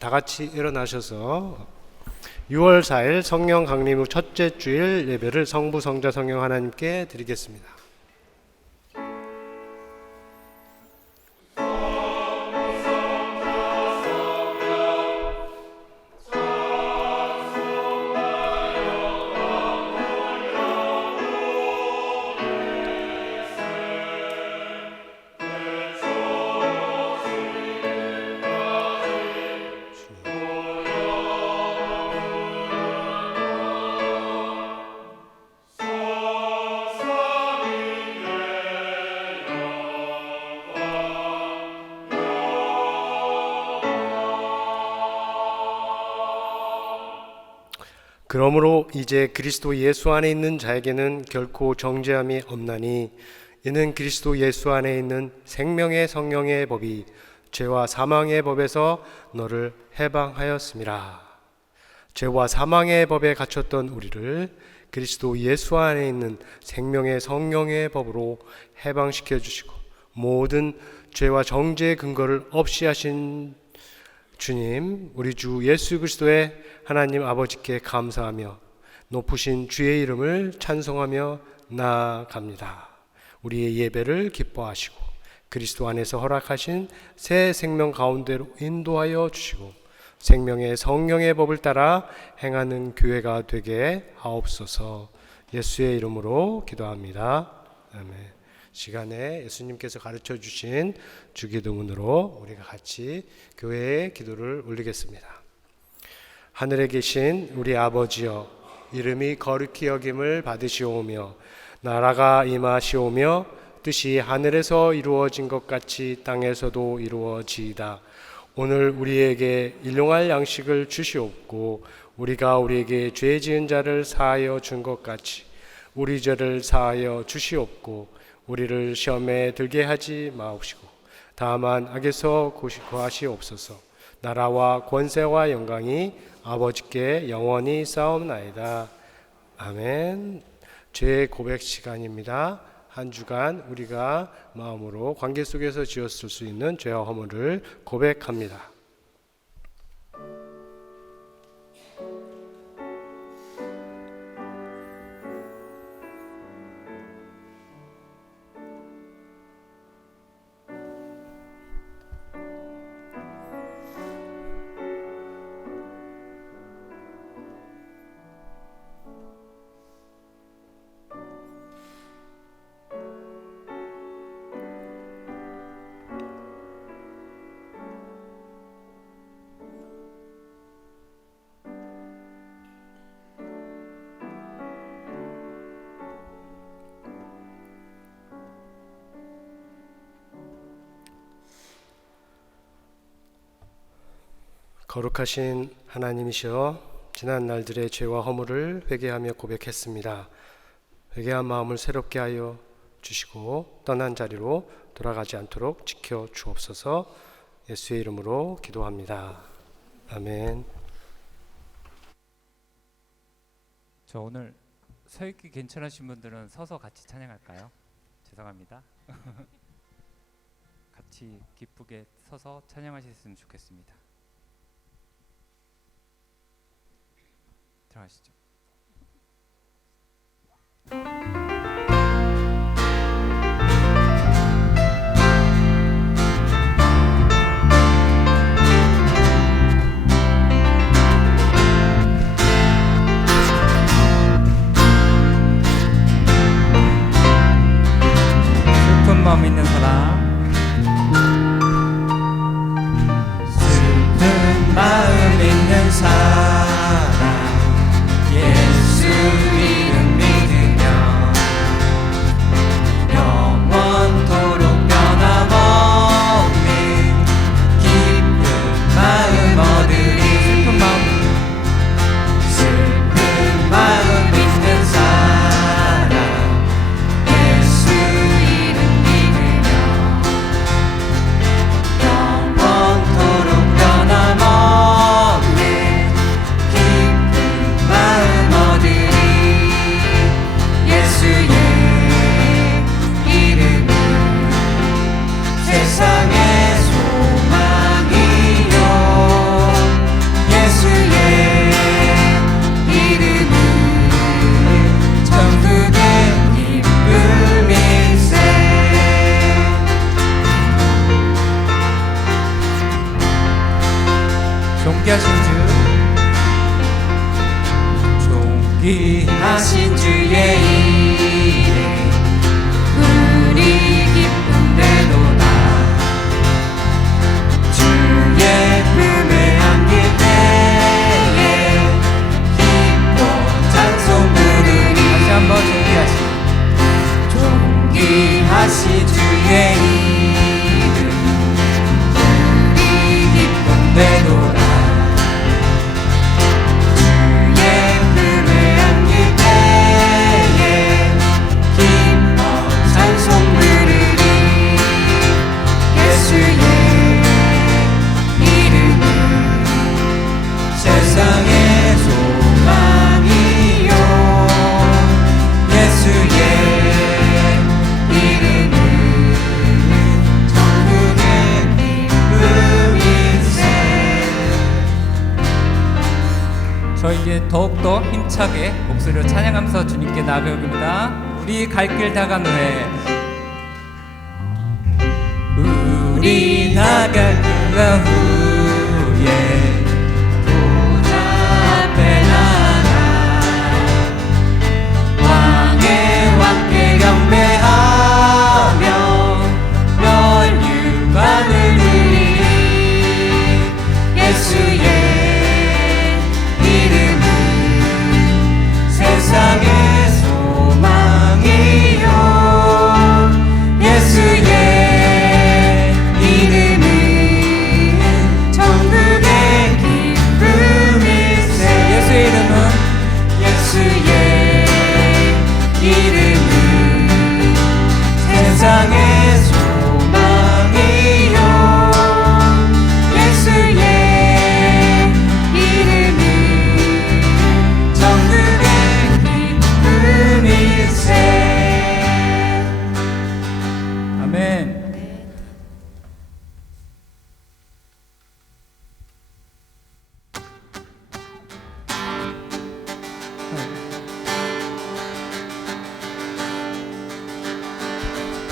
다 같이 일어나셔서 6월 4일 성령 강림 후 첫째 주일 예배를 성부, 성자, 성령 하나님께 드리겠습니다. 그러므로 이제 그리스도 예수 안에 있는 자에게는 결코 정죄함이 없나니 이는 그리스도 예수 안에 있는 생명의 성령의 법이 죄와 사망의 법에서 너를 해방하였음이라. 죄와 사망의 법에 갇혔던 우리를 그리스도 예수 안에 있는 생명의 성령의 법으로 해방시켜 주시고 모든 죄와 정죄의 근거를 없이 하신 주님, 우리 주 예수 그리스도의 하나님 아버지께 감사하며 높으신 주의 이름을 찬송하며 나아갑니다. 우리의 예배를 기뻐하시고 그리스도 안에서 허락하신 새 생명 가운데로 인도하여 주시고 생명의 성령의 법을 따라 행하는 교회가 되게 하옵소서. 예수의 이름으로 기도합니다. 아멘. 시간에 예수님께서 가르쳐 주신 주기도문으로 우리가 같이 교회의 기도를 올리겠습니다. 하늘에 계신 우리 아버지여, 이름이 거룩히 여김을 받으시오며 나라가 임하시오며 뜻이 하늘에서 이루어진 것 같이 땅에서도 이루어지이다. 오늘 우리에게 일용할 양식을 주시옵고 우리가 우리에게 죄 지은 자를 사하여 준 것 같이 우리 죄를 사하여 주시옵고 우리를 시험에 들게 하지 마옵시고 다만 악에서 구하시옵소서. 나라와 권세와 영광이 아버지께 영원히 쌓옵나이다. 아멘. 죄 고백 시간입니다. 한 주간 우리가 마음으로 관계 속에서 지었을 수 있는 죄와 허물을 고백합니다. 거룩하신 하나님이시여, 지난 날들의 죄와 허물을 회개하며 고백했습니다. 회개한 마음을 새롭게 하여 주시고 떠난 자리로 돌아가지 않도록 지켜 주옵소서. 예수의 이름으로 기도합니다. 아멘. 저 오늘 서 있기 괜찮으신 분들은 서서 같이 찬양할까요? 죄송합니다. 같이 기쁘게 서서 찬양하셨으면 좋겠습니다. 들어가시죠. 슬픈 마음 있는 사람, 슬픈 마음 있는 사람, 예수 이름 믿으며 존귀하신 주의 이름 우리 기쁨되도다. 주의 품에 안길 때에 기뻐 찬송 부르리. 다시 한번 존귀하신 주의 이름 우리 기쁨되도다. 세상의 소망이요 예수의 이름은 천국의 기쁨일세. 저희 이제 더욱더 힘차게 목소리로 찬양하면서 주님께 나아갑니다. 우리 갈 길 다간 후에 우리 나갈 길 후에 경배하며 멸류관을 드리리. 예수의 이름은 세상의 소망이요 예수의 이름은 천국의 기쁨일세. 예수의 이름은 예수의 이름은 세상의 소망이요 예수의 이름은 천국의 기쁨일세. 아멘.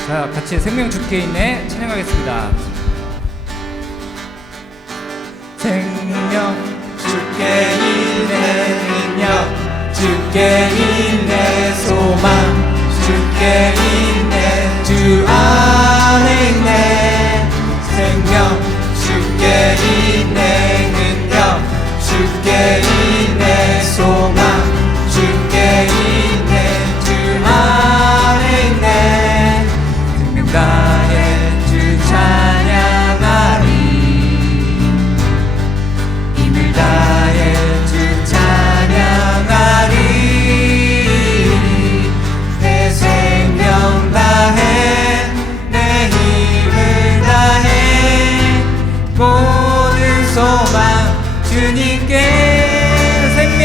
자, 같이 생명 주께 있네 찬양하겠습니다. 생명 주께 있네 능력 주께 있네 소망 주께 있네 주 안에 있네. 생명 주께 있네 능력 주께 있네 소망 주께 있네 주 안에 있네. 생명 다해 주 찬양하리. 힘을 다해 주 찬양하리. 내 생명 다해 내 힘을 다해 모든 소망 주님께. 생명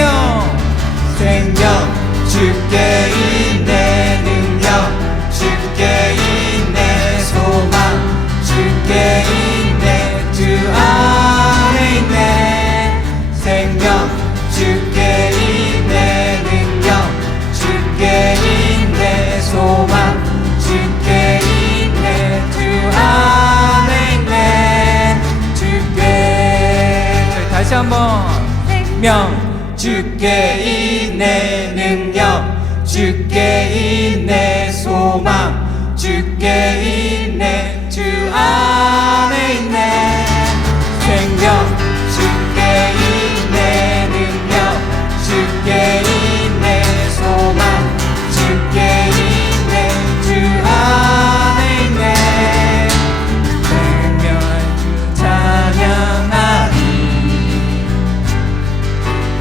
주께 있네 능력 주께 있네 소망 주께 있네 주 안에 있네. 생명 주께 있네 능력 주께 있네 소망 주께 있네 주 안에 있네. 주께 저희 다시 한번 생명 주께 있네 능력 주께 있네 소망 주께 있네 주 안에 있네. 생명 주께 있네 능력 주께 있네 소망 주께 있네 주 안에 있네. 생명 주 찬양하리.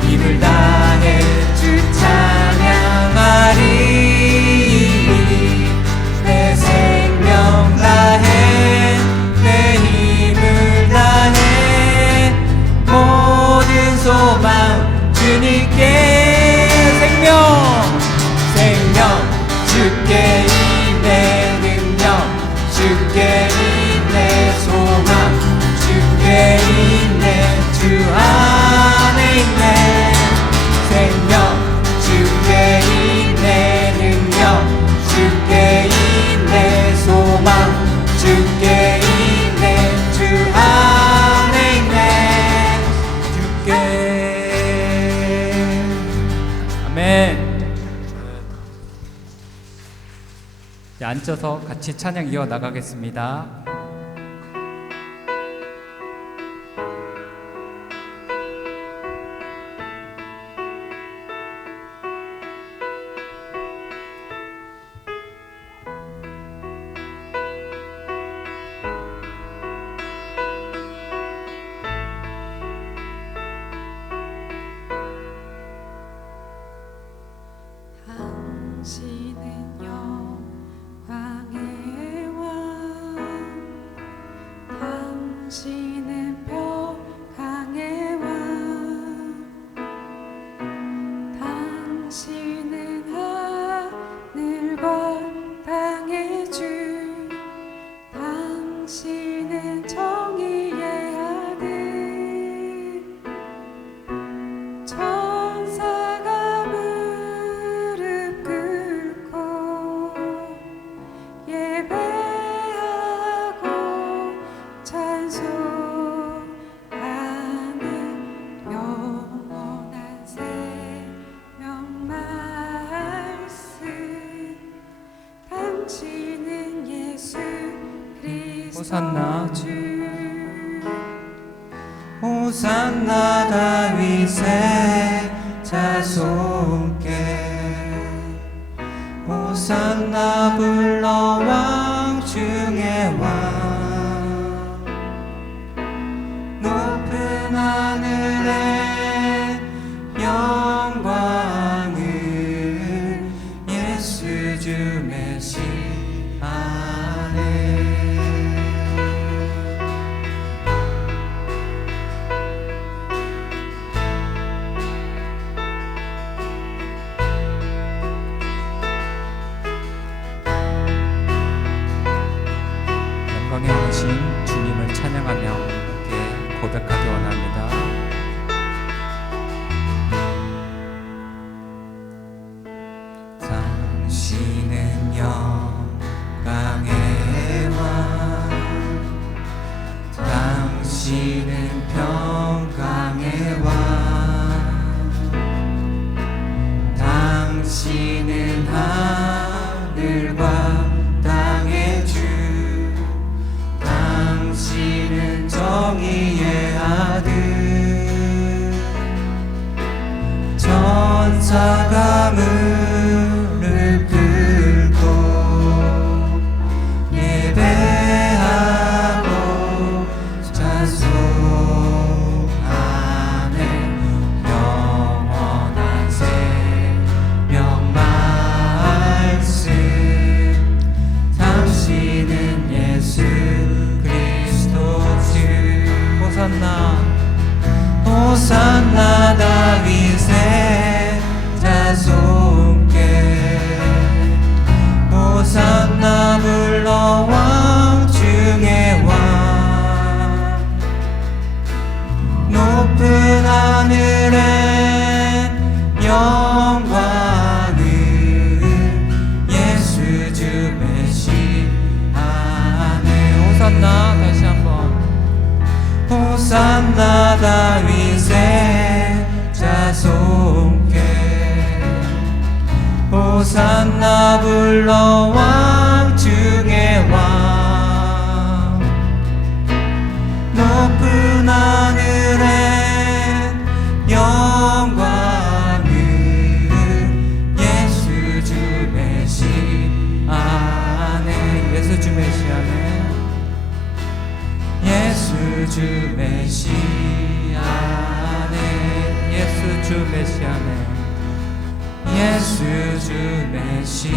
힘을 다해 주 찬양하리. 내 생명 다해 내 힘을 앉아서 같이 찬양 이어 나가겠습니다. 당신은 영광의 왕, 당신은 평강의 왕, 당신은 하늘과 땅의 주, 당신은 정의의 아들. 천사가 무릎 꿇고 예배하고 찬송하는 영원한 생명 말씀. 당신은 예수 그리스도 호산나. 주. 호산나 다윗의 자손께 호산나 불러 왕 중의 왕 높은 하늘의 영광을 예수 주 메시아네. 영광의 왕신 주님을 찬양하며 함께 고백하기 원합니다. 당신은 영광의 왕, 당신은 평강의 왕, 당신은 하늘과 땅의 주, 당신은 정의의 아들. 천사가 무릎 꿇고 예배하고 찬송하네. 영원한 생명 말씀. 당신은 예수 그리스도 주. 호산나 호산나 다윗의 자손께 호산나 불러 왕 중의 왕 높은 하늘의 영광을 예수 주 메시아네. 호산나 다시 한번. 호산나 다윗의 자손께 호산나 불러 왕 중의 왕 높은 하늘의 영광을 예수 주 메시아네. 예수 주 메시아네. 예수 주 메시아네. 예수 주 메시아네. 예수 주 메시아네.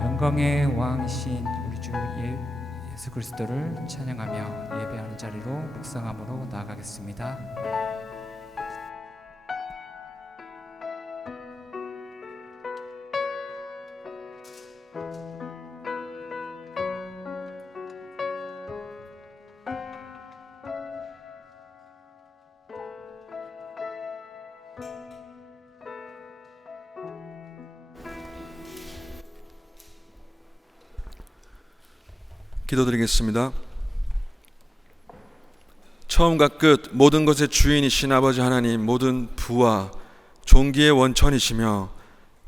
영광의 왕이신 우리 주 예수 그리스도를 찬양하며 예배하는 자리로 묵상함으로 나아가겠습니다. 기도드리겠습니다. 처음과 끝 모든 것의 주인이신 아버지 하나님, 모든 부와 존귀의 원천이시며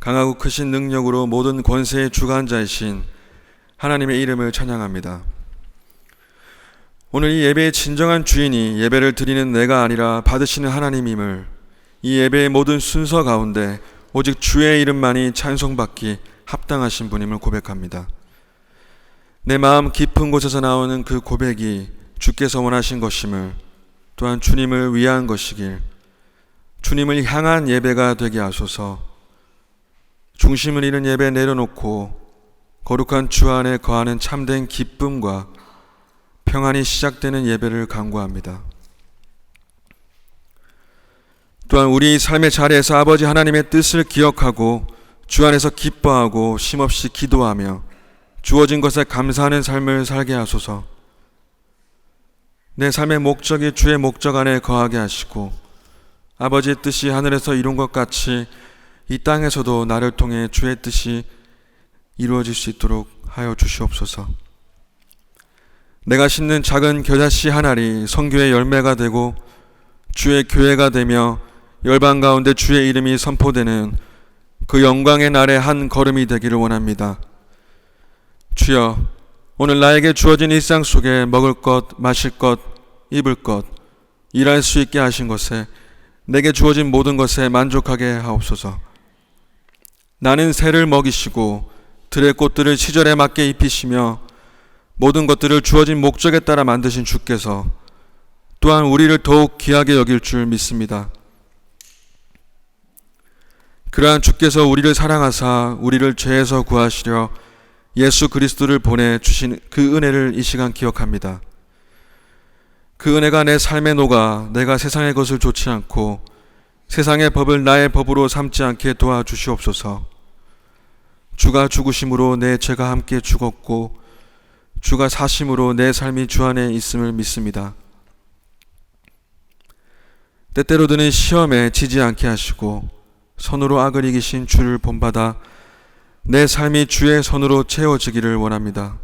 강하고 크신 능력으로 모든 권세의 주관자이신 하나님의 이름을 찬양합니다. 오늘 이 예배의 진정한 주인이 예배를 드리는 내가 아니라 받으시는 하나님임을, 이 예배의 모든 순서 가운데 오직 주의 이름만이 찬송받기 합당하신 분임을 고백합니다. 내 마음 깊은 곳에서 나오는 그 고백이 주께서 원하신 것임을, 또한 주님을 위한 것이길, 주님을 향한 예배가 되게 하소서. 중심을 잃은 예배 내려놓고 거룩한 주 안에 거하는 참된 기쁨과 평안이 시작되는 예배를 간구합니다. 또한 우리 삶의 자리에서 아버지 하나님의 뜻을 기억하고 주 안에서 기뻐하고 쉼없이 기도하며 주어진 것에 감사하는 삶을 살게 하소서. 내 삶의 목적이 주의 목적 안에 거하게 하시고 아버지의 뜻이 하늘에서 이룬 것 같이 이 땅에서도 나를 통해 주의 뜻이 이루어질 수 있도록 하여 주시옵소서. 내가 심는 작은 겨자씨 한 알이 선교의 열매가 되고 주의 교회가 되며 열방 가운데 주의 이름이 선포되는 그 영광의 날의 한 걸음이 되기를 원합니다. 주여, 오늘 나에게 주어진 일상 속에 먹을 것, 마실 것, 입을 것, 일할 수 있게 하신 것에, 내게 주어진 모든 것에 만족하게 하옵소서. 나는 새를 먹이시고 들의 꽃들을 시절에 맞게 입히시며 모든 것들을 주어진 목적에 따라 만드신 주께서 또한 우리를 더욱 귀하게 여길 줄 믿습니다. 그러한 주께서 우리를 사랑하사 우리를 죄에서 구하시려 예수 그리스도를 보내주신 그 은혜를 이 시간 기억합니다. 그 은혜가 내 삶에 녹아 내가 세상의 것을 좇지 않고 세상의 법을 나의 법으로 삼지 않게 도와주시옵소서. 주가 죽으심으로 내 죄가 함께 죽었고 주가 사심으로 내 삶이 주 안에 있음을 믿습니다. 때때로 드는 시험에 지지 않게 하시고 선으로 악을 이기신 주를 본받아 내 삶이 주의 선으로 채워지기를 원합니다.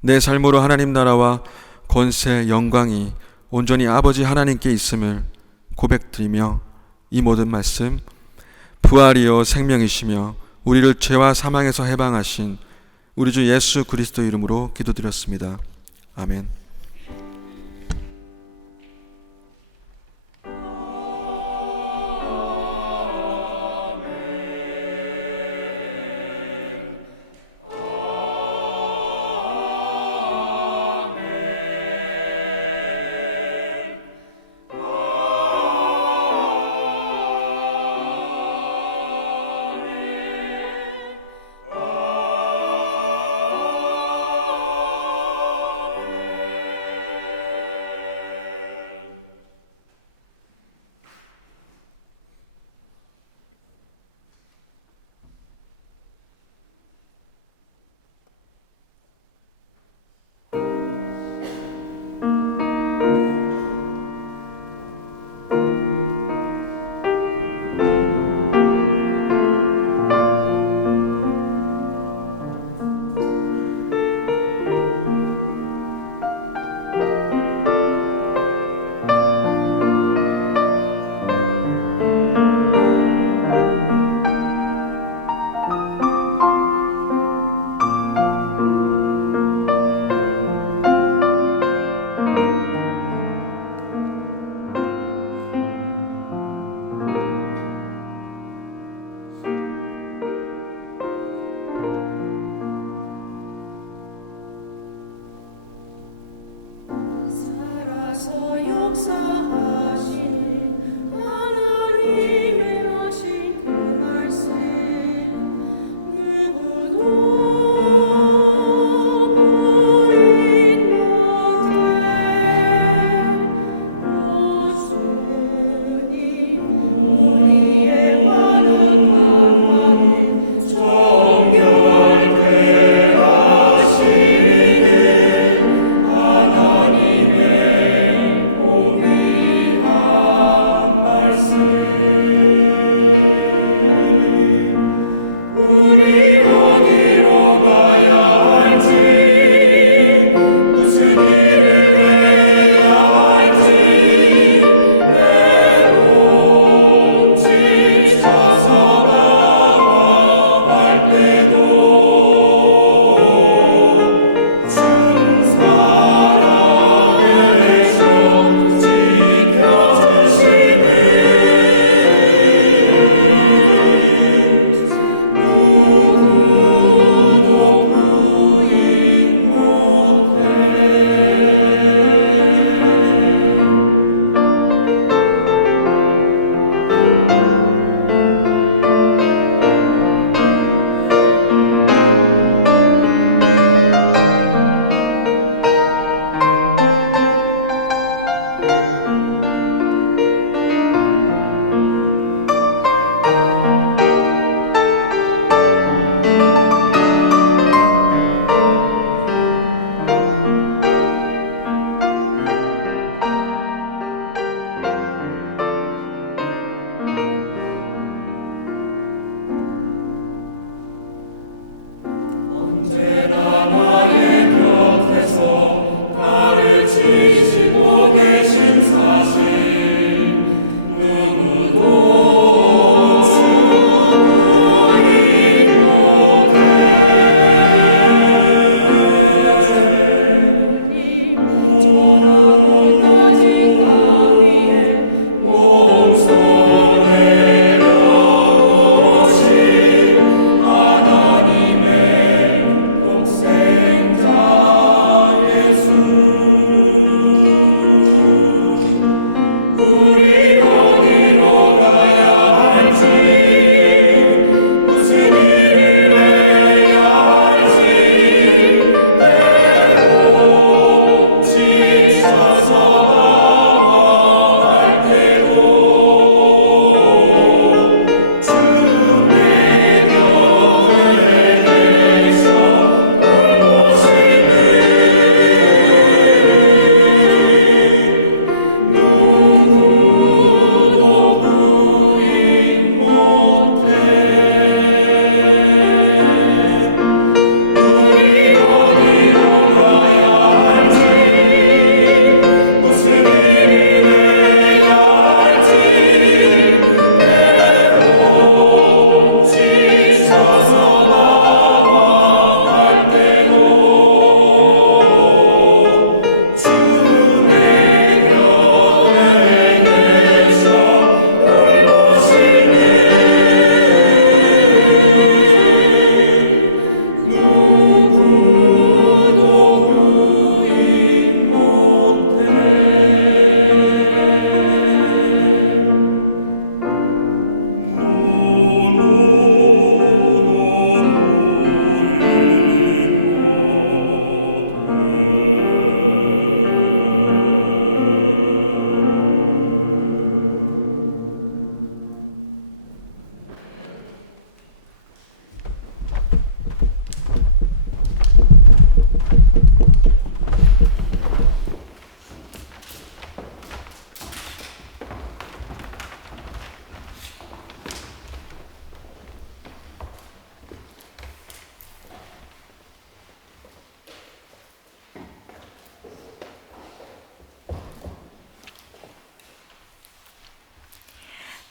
내 삶으로 하나님 나라와 권세, 영광이 온전히 아버지 하나님께 있음을 고백드리며 이 모든 말씀 부활이요 생명이시며 우리를 죄와 사망에서 해방하신 우리 주 예수 그리스도 이름으로 기도드렸습니다. 아멘.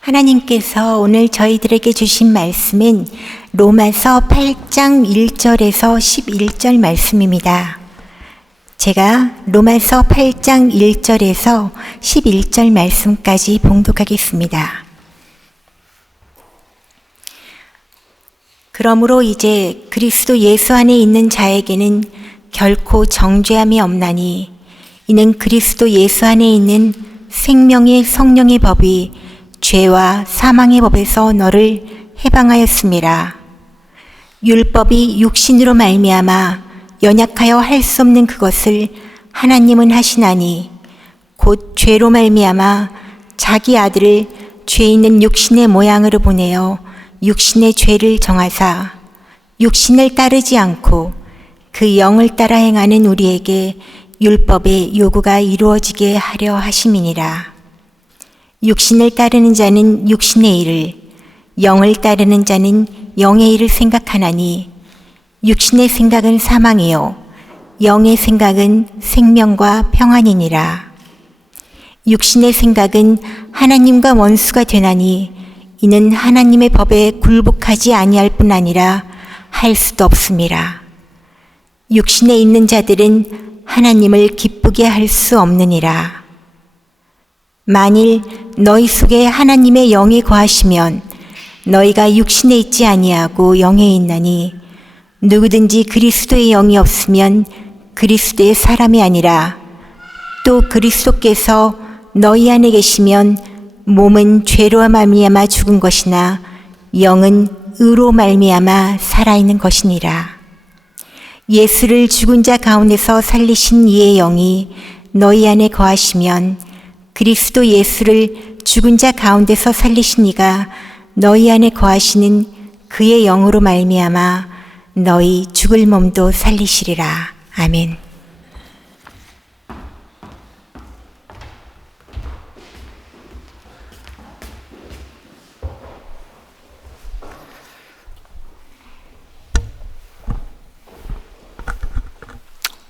하나님께서 오늘 저희들에게 주신 말씀은 로마서 8장 1절에서 11절 말씀입니다. 제가 로마서 8장 1절에서 11절 말씀까지 봉독하겠습니다. 그러므로 이제 그리스도 예수 안에 있는 자에게는 결코 정죄함이 없나니 이는 그리스도 예수 안에 있는 생명의 성령의 법이 죄와 사망의 법에서 너를 해방하였음이라. 율법이 육신으로 말미암아 연약하여 할 수 없는 그것을 하나님은 하시나니 곧 죄로 말미암아 자기 아들을 죄 있는 육신의 모양으로 보내어 육신의 죄를 정하사 육신을 따르지 않고 그 영을 따라 행하는 우리에게 율법의 요구가 이루어지게 하려 하심이니라. 육신을 따르는 자는 육신의 일을, 영을 따르는 자는 영의 일을 생각하나니 육신의 생각은 사망이요 영의 생각은 생명과 평안이니라. 육신의 생각은 하나님과 원수가 되나니 이는 하나님의 법에 굴복하지 아니할 뿐 아니라 할 수도 없음이라. 육신에 있는 자들은 하나님을 기쁘게 할 수 없느니라. 만일 너희 속에 하나님의 영이 거하시면 너희가 육신에 있지 아니하고 영에 있나니 누구든지 그리스도의 영이 없으면 그리스도의 사람이 아니라. 또 그리스도께서 너희 안에 계시면 몸은 죄로 말미암아 죽은 것이나 영은 의로 말미암아 살아있는 것이니라. 예수를 죽은 자 가운데서 살리신 이의 영이 너희 안에 거하시면 그리스도 예수를 죽은 자 가운데서 살리신 이가 너희 안에 거하시는 그의 영으로 말미암아 너희 죽을 몸도 살리시리라. 아멘.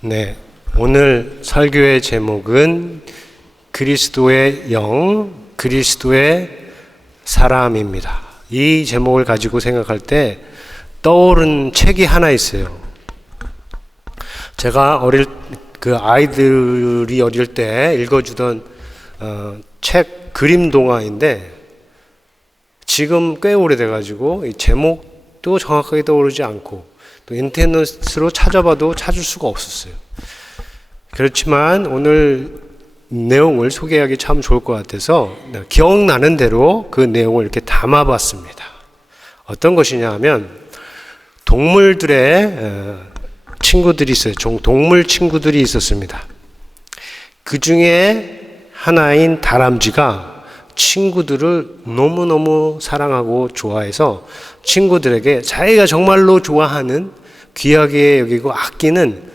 네, 오늘 설교의 제목은 그리스도의 영, 그리스도의 사람입니다. 이 제목을 가지고 생각할 때 떠오른 책이 하나 있어요. 제가 아이들이 어릴 때 읽어주던 책 그림 동화인데 지금 꽤 오래돼가지고 이 제목도 정확하게 떠오르지 않고 또 인터넷으로 찾아봐도 찾을 수가 없었어요. 그렇지만 오늘 내용을 소개하기 참 좋을 것 같아서 기억나는 대로 그 내용을 이렇게 담아봤습니다. 어떤 것이냐 하면 동물들의 친구들이 있어요. 동물 친구들이 있었습니다. 그 중에 하나인 다람쥐가 친구들을 너무너무 사랑하고 좋아해서 친구들에게 자기가 정말로 좋아하는 귀하게 여기고 아끼는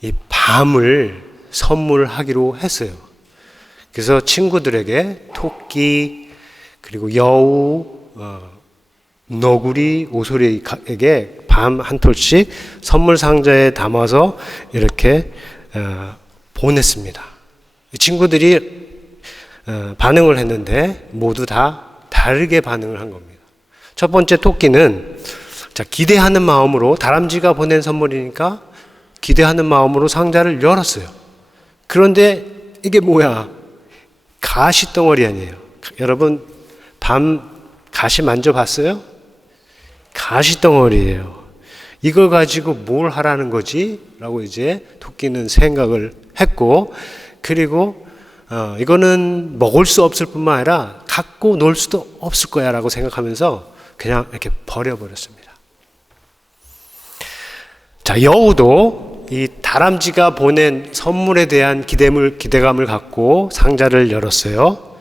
이 밤을 선물하기로 했어요. 그래서 친구들에게 토끼, 그리고 여우, 너구리, 오소리에게 밤 한 톨씩 선물 상자에 담아서 이렇게 보냈습니다. 친구들이 반응을 했는데 모두 다 다르게 반응을 한 겁니다. 첫 번째 토끼는 기대하는 마음으로, 다람쥐가 보낸 선물이니까 기대하는 마음으로 상자를 열었어요. 그런데 이게 뭐야? 가시덩어리 아니에요. 여러분 밤 가시 만져봤어요? 가시덩어리예요. 이걸 가지고 뭘 하라는 거지? 라고 이제 토끼는 생각을 했고, 그리고 이거는 먹을 수 없을 뿐만 아니라 갖고 놀 수도 없을 거야 라고 생각하면서 그냥 이렇게 버려버렸습니다. 자, 여우도 이 다람쥐가 보낸 선물에 대한 기대감을 갖고 상자를 열었어요.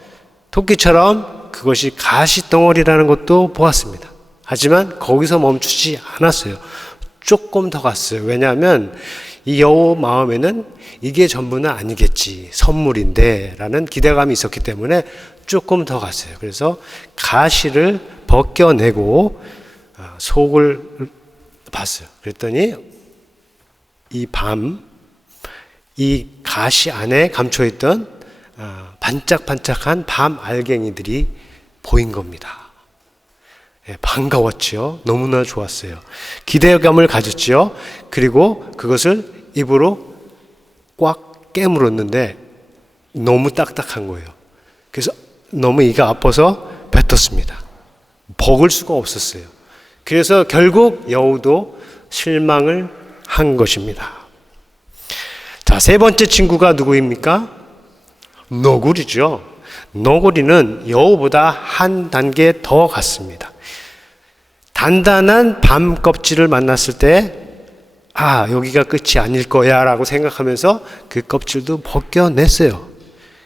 토끼처럼 그것이 가시덩어리라는 것도 보았습니다. 하지만 거기서 멈추지 않았어요. 조금 더 갔어요. 왜냐하면 이 여우 마음에는 이게 전부는 아니겠지, 선물인데 라는 기대감이 있었기 때문에 조금 더 갔어요. 그래서 가시를 벗겨내고 속을 봤어요. 그랬더니 이 가시 안에 감춰있던 반짝반짝한 밤 알갱이들이 보인 겁니다. 반가웠지요. 너무나 좋았어요. 기대감을 가졌지요. 그리고 그것을 입으로 꽉 깨물었는데 너무 딱딱한 거예요. 그래서 너무 이가 아파서 뱉었습니다. 먹을 수가 없었어요. 그래서 결국 여우도 실망을 한 것입니다. 자, 세 번째 친구가 누구입니까? 너구리죠. 너구리는 여우보다 한 단계 더 갔습니다. 단단한 밤 껍질을 만났을 때 여기가 끝이 아닐 거야 라고 생각하면서 그 껍질도 벗겨냈어요.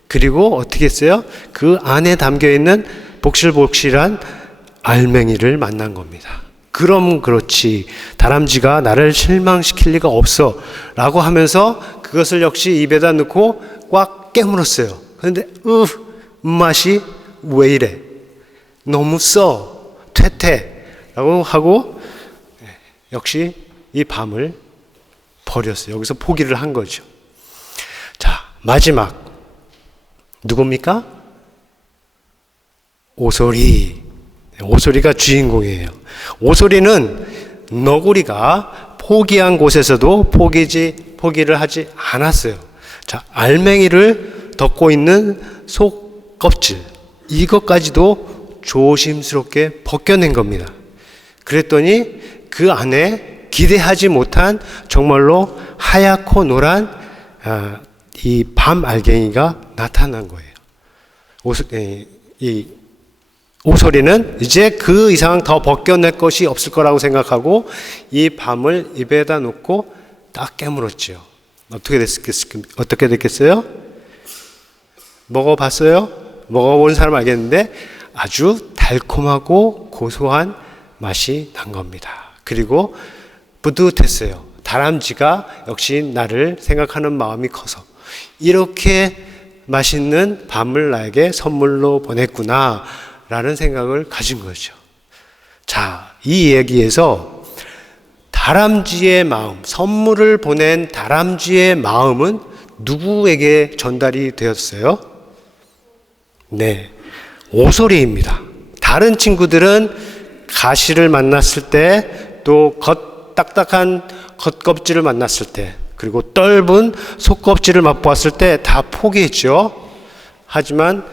그리고 어떻게 했어요? 그 안에 담겨있는 복실복실한 알맹이를 만난 겁니다. 그럼 그렇지, 다람쥐가 나를 실망시킬 리가 없어 라고 하면서 그것을 역시 입에다 넣고 꽉 깨물었어요. 그런데 맛이 왜 이래? 너무 써, 퇴퇴 라고 하고 역시 이 밤을 버렸어요. 여기서 포기를 한 거죠. 자, 마지막 누굽니까? 오소리. 오소리가 주인공이에요. 오소리는 너구리가 포기한 곳에서도 포기를 하지 않았어요. 자, 알맹이를 덮고 있는 속 껍질, 이것까지도 조심스럽게 벗겨낸 겁니다. 그랬더니 그 안에 기대하지 못한 정말로 하얗고 노란 이 밤 알갱이가 나타난 거예요. 이 오소리는 이제 그 이상 더 벗겨낼 것이 없을 거라고 생각하고 이 밤을 입에다 놓고 딱 깨물었죠. 어떻게 됐겠어요? 먹어봤어요? 먹어본 사람 알겠는데 아주 달콤하고 고소한 맛이 난 겁니다. 그리고 뿌듯했어요. 다람쥐가 역시 나를 생각하는 마음이 커서 이렇게 맛있는 밤을 나에게 선물로 보냈구나 라는 생각을 가진 거죠. 자, 이 얘기에서 다람쥐의 마음, 선물을 보낸 다람쥐의 마음은 누구에게 전달이 되었어요? 네, 오소리입니다. 다른 친구들은 가시를 만났을 때, 또 딱딱한 겉껍질을 만났을 때, 그리고 떫은 속껍질을 맛보았을 때 다 포기했죠. 하지만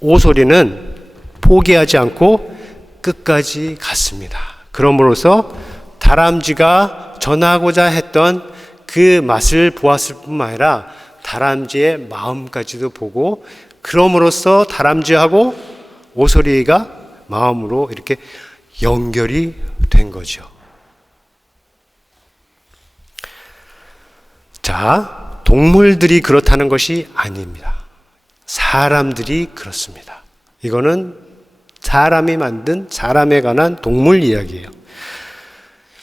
오소리는 포기하지 않고 끝까지 갔습니다. 그러므로서 다람쥐가 전하고자 했던 그 맛을 보았을 뿐만 아니라 다람쥐의 마음까지도 보고, 그럼으로써 다람쥐하고 오소리가 마음으로 이렇게 연결이 된 거죠. 자, 동물들이 그렇다는 것이 아닙니다. 사람들이 그렇습니다. 이거는 사람이 만든 사람에 관한 동물 이야기예요.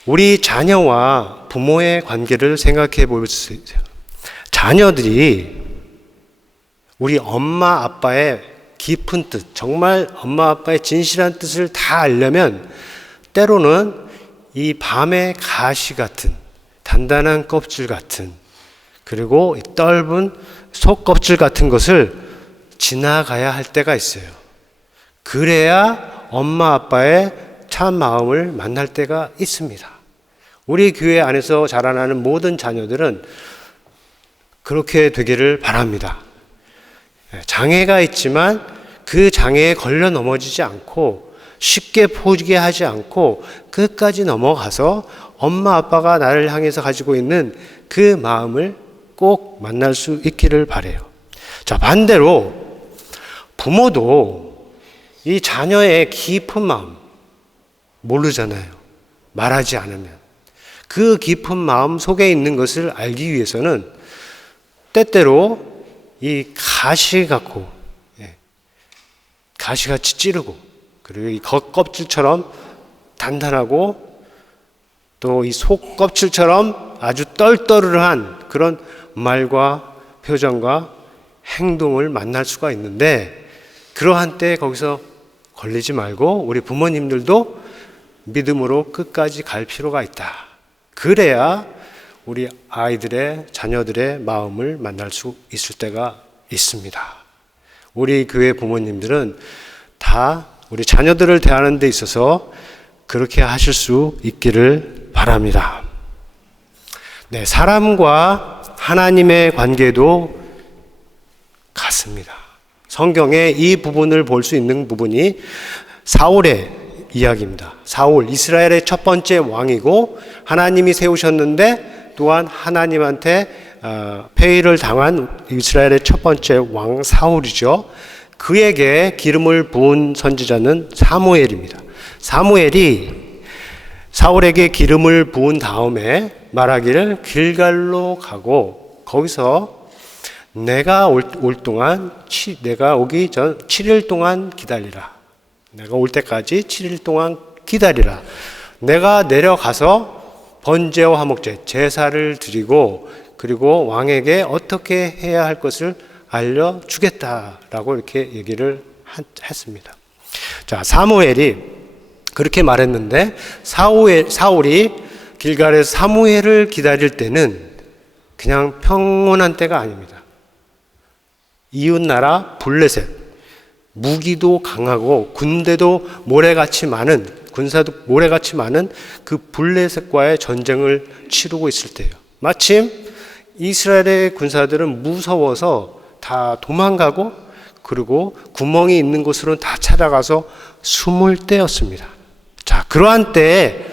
우리 자녀와 부모의 관계를 생각해 볼 수 있어요. 자녀들이 우리 엄마 아빠의 깊은 뜻, 정말 엄마 아빠의 진실한 뜻을 다 알려면 때로는 이 밤의 가시 같은 단단한 껍질 같은, 그리고 이 떫은 속 껍질 같은 것을 지나가야 할 때가 있어요. 그래야 엄마 아빠의 참 마음을 만날 때가 있습니다. 우리 교회 안에서 자라나는 모든 자녀들은 그렇게 되기를 바랍니다. 장애가 있지만 그 장애에 걸려 넘어지지 않고 쉽게 포기하지 않고 끝까지 넘어가서 엄마 아빠가 나를 향해서 가지고 있는 그 마음을 꼭 만날 수 있기를 바라요. 자, 반대로 부모도 이 자녀의 깊은 마음 모르잖아요. 말하지 않으면. 그 깊은 마음 속에 있는 것을 알기 위해서는 때때로 이 가시 같고, 가시같이 찌르고, 그리고 이 겉껍질처럼 단단하고 또 이 속껍질처럼 아주 떨떠르한 그런 말과 표정과 행동을 만날 수가 있는데, 그러한 때 거기서 걸리지 말고 우리 부모님들도 믿음으로 끝까지 갈 필요가 있다. 그래야 우리 아이들의, 자녀들의 마음을 만날 수 있을 때가 있습니다. 우리 교회 부모님들은 다 우리 자녀들을 대하는 데 있어서 그렇게 하실 수 있기를 바랍니다. 네, 사람과 하나님의 관계도 같습니다. 성경에 이 부분을 볼 수 있는 부분이 사울의 이야기입니다. 사울, 이스라엘의 첫 번째 왕이고 하나님이 세우셨는데 또한 하나님한테 폐위를 당한 이스라엘의 첫 번째 왕 사울이죠. 그에게 기름을 부은 선지자는 사무엘입니다. 사무엘이 사울에게 기름을 부은 다음에 말하기를 길갈로 가고 거기서 내가 오기 전 7일 동안 기다리라. 내가 올 때까지 7일 동안 기다리라. 내가 내려가서 번제와 화목제, 제사를 드리고 그리고 왕에게 어떻게 해야 할 것을 알려주겠다라고 이렇게 얘기를 했습니다. 자, 사무엘이 그렇게 말했는데 사울이 길갈에서 사무엘을 기다릴 때는 그냥 평온한 때가 아닙니다. 이웃나라 블레셋, 무기도 강하고 군사도 모래같이 많은 그 블레셋과의 전쟁을 치르고 있을 때예요. 마침 이스라엘의 군사들은 무서워서 다 도망가고 그리고 구멍이 있는 곳으로 다 찾아가서 숨을 때였습니다. 자, 그러한 때에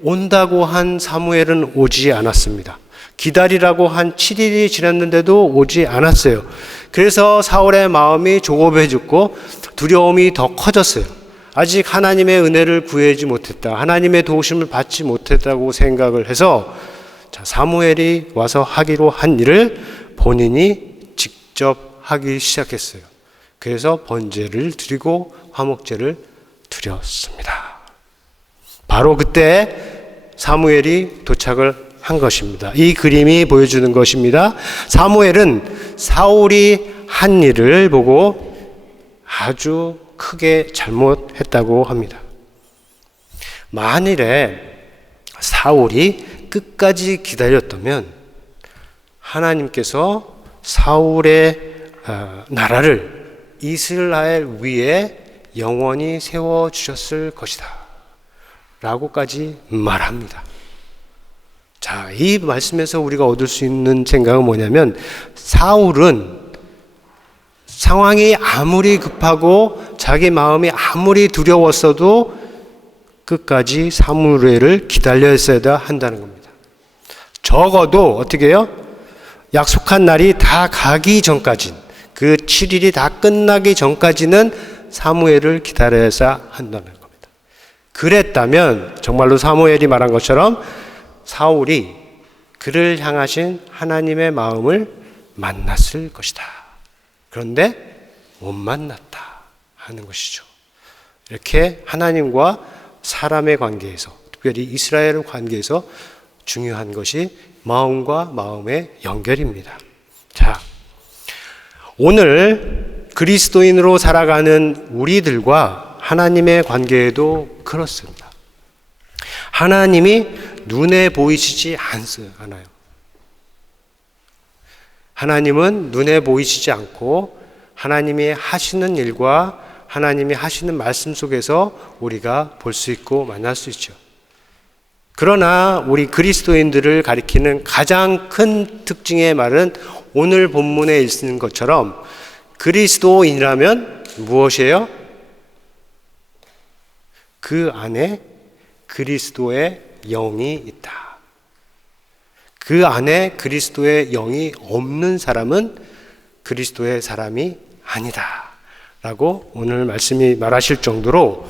온다고 한 사무엘은 오지 않았습니다. 기다리라고 한 7일이 지났는데도 오지 않았어요. 그래서 사울의 마음이 조급해졌고 두려움이 더 커졌어요. 아직 하나님의 은혜를 구하지 못했다. 하나님의 도우심을 받지 못했다고 생각을 해서 자, 사무엘이 와서 하기로 한 일을 본인이 직접 하기 시작했어요. 그래서 번제를 드리고 화목제를 드렸습니다. 바로 그때 사무엘이 도착을 한 것입니다. 이 그림이 보여주는 것입니다. 사무엘은 사울이 한 일을 보고 아주 크게 잘못했다고 합니다. 만일에 사울이 끝까지 기다렸다면 하나님께서 사울의 나라를 이스라엘 위에 영원히 세워주셨을 것이다 라고까지 말합니다. 자, 이 말씀에서 우리가 얻을 수 있는 생각은 뭐냐면 사울은 상황이 아무리 급하고 자기 마음이 아무리 두려웠어도 끝까지 사무엘을 기다렸어야 한다는 겁니다. 적어도 어떻게 해요? 약속한 날이 다 가기 전까지, 그 7일이 다 끝나기 전까지는 사무엘을 기다려야 한다는 겁니다. 그랬다면 정말로 사무엘이 말한 것처럼 사울이 그를 향하신 하나님의 마음을 만났을 것이다. 그런데 못 만났다 하는 것이죠. 이렇게 하나님과 사람의 관계에서, 특별히 이스라엘 관계에서 중요한 것이 마음과 마음의 연결입니다. 자, 오늘 그리스도인으로 살아가는 우리들과 하나님의 관계에도 그렇습니다. 하나님이 눈에 보이시지 않아요. 하나님은 눈에 보이시지 않고 하나님이 하시는 일과 하나님이 하시는 말씀 속에서 우리가 볼 수 있고 만날 수 있죠. 그러나 우리 그리스도인들을 가리키는 가장 큰 특징의 말은 오늘 본문에 있는 것처럼 그리스도인이라면 무엇이에요? 그 안에 그리스도의 영이 있다. 그 안에 그리스도의 영이 없는 사람은 그리스도의 사람이 아니다 라고 오늘 말씀이 말하실 정도로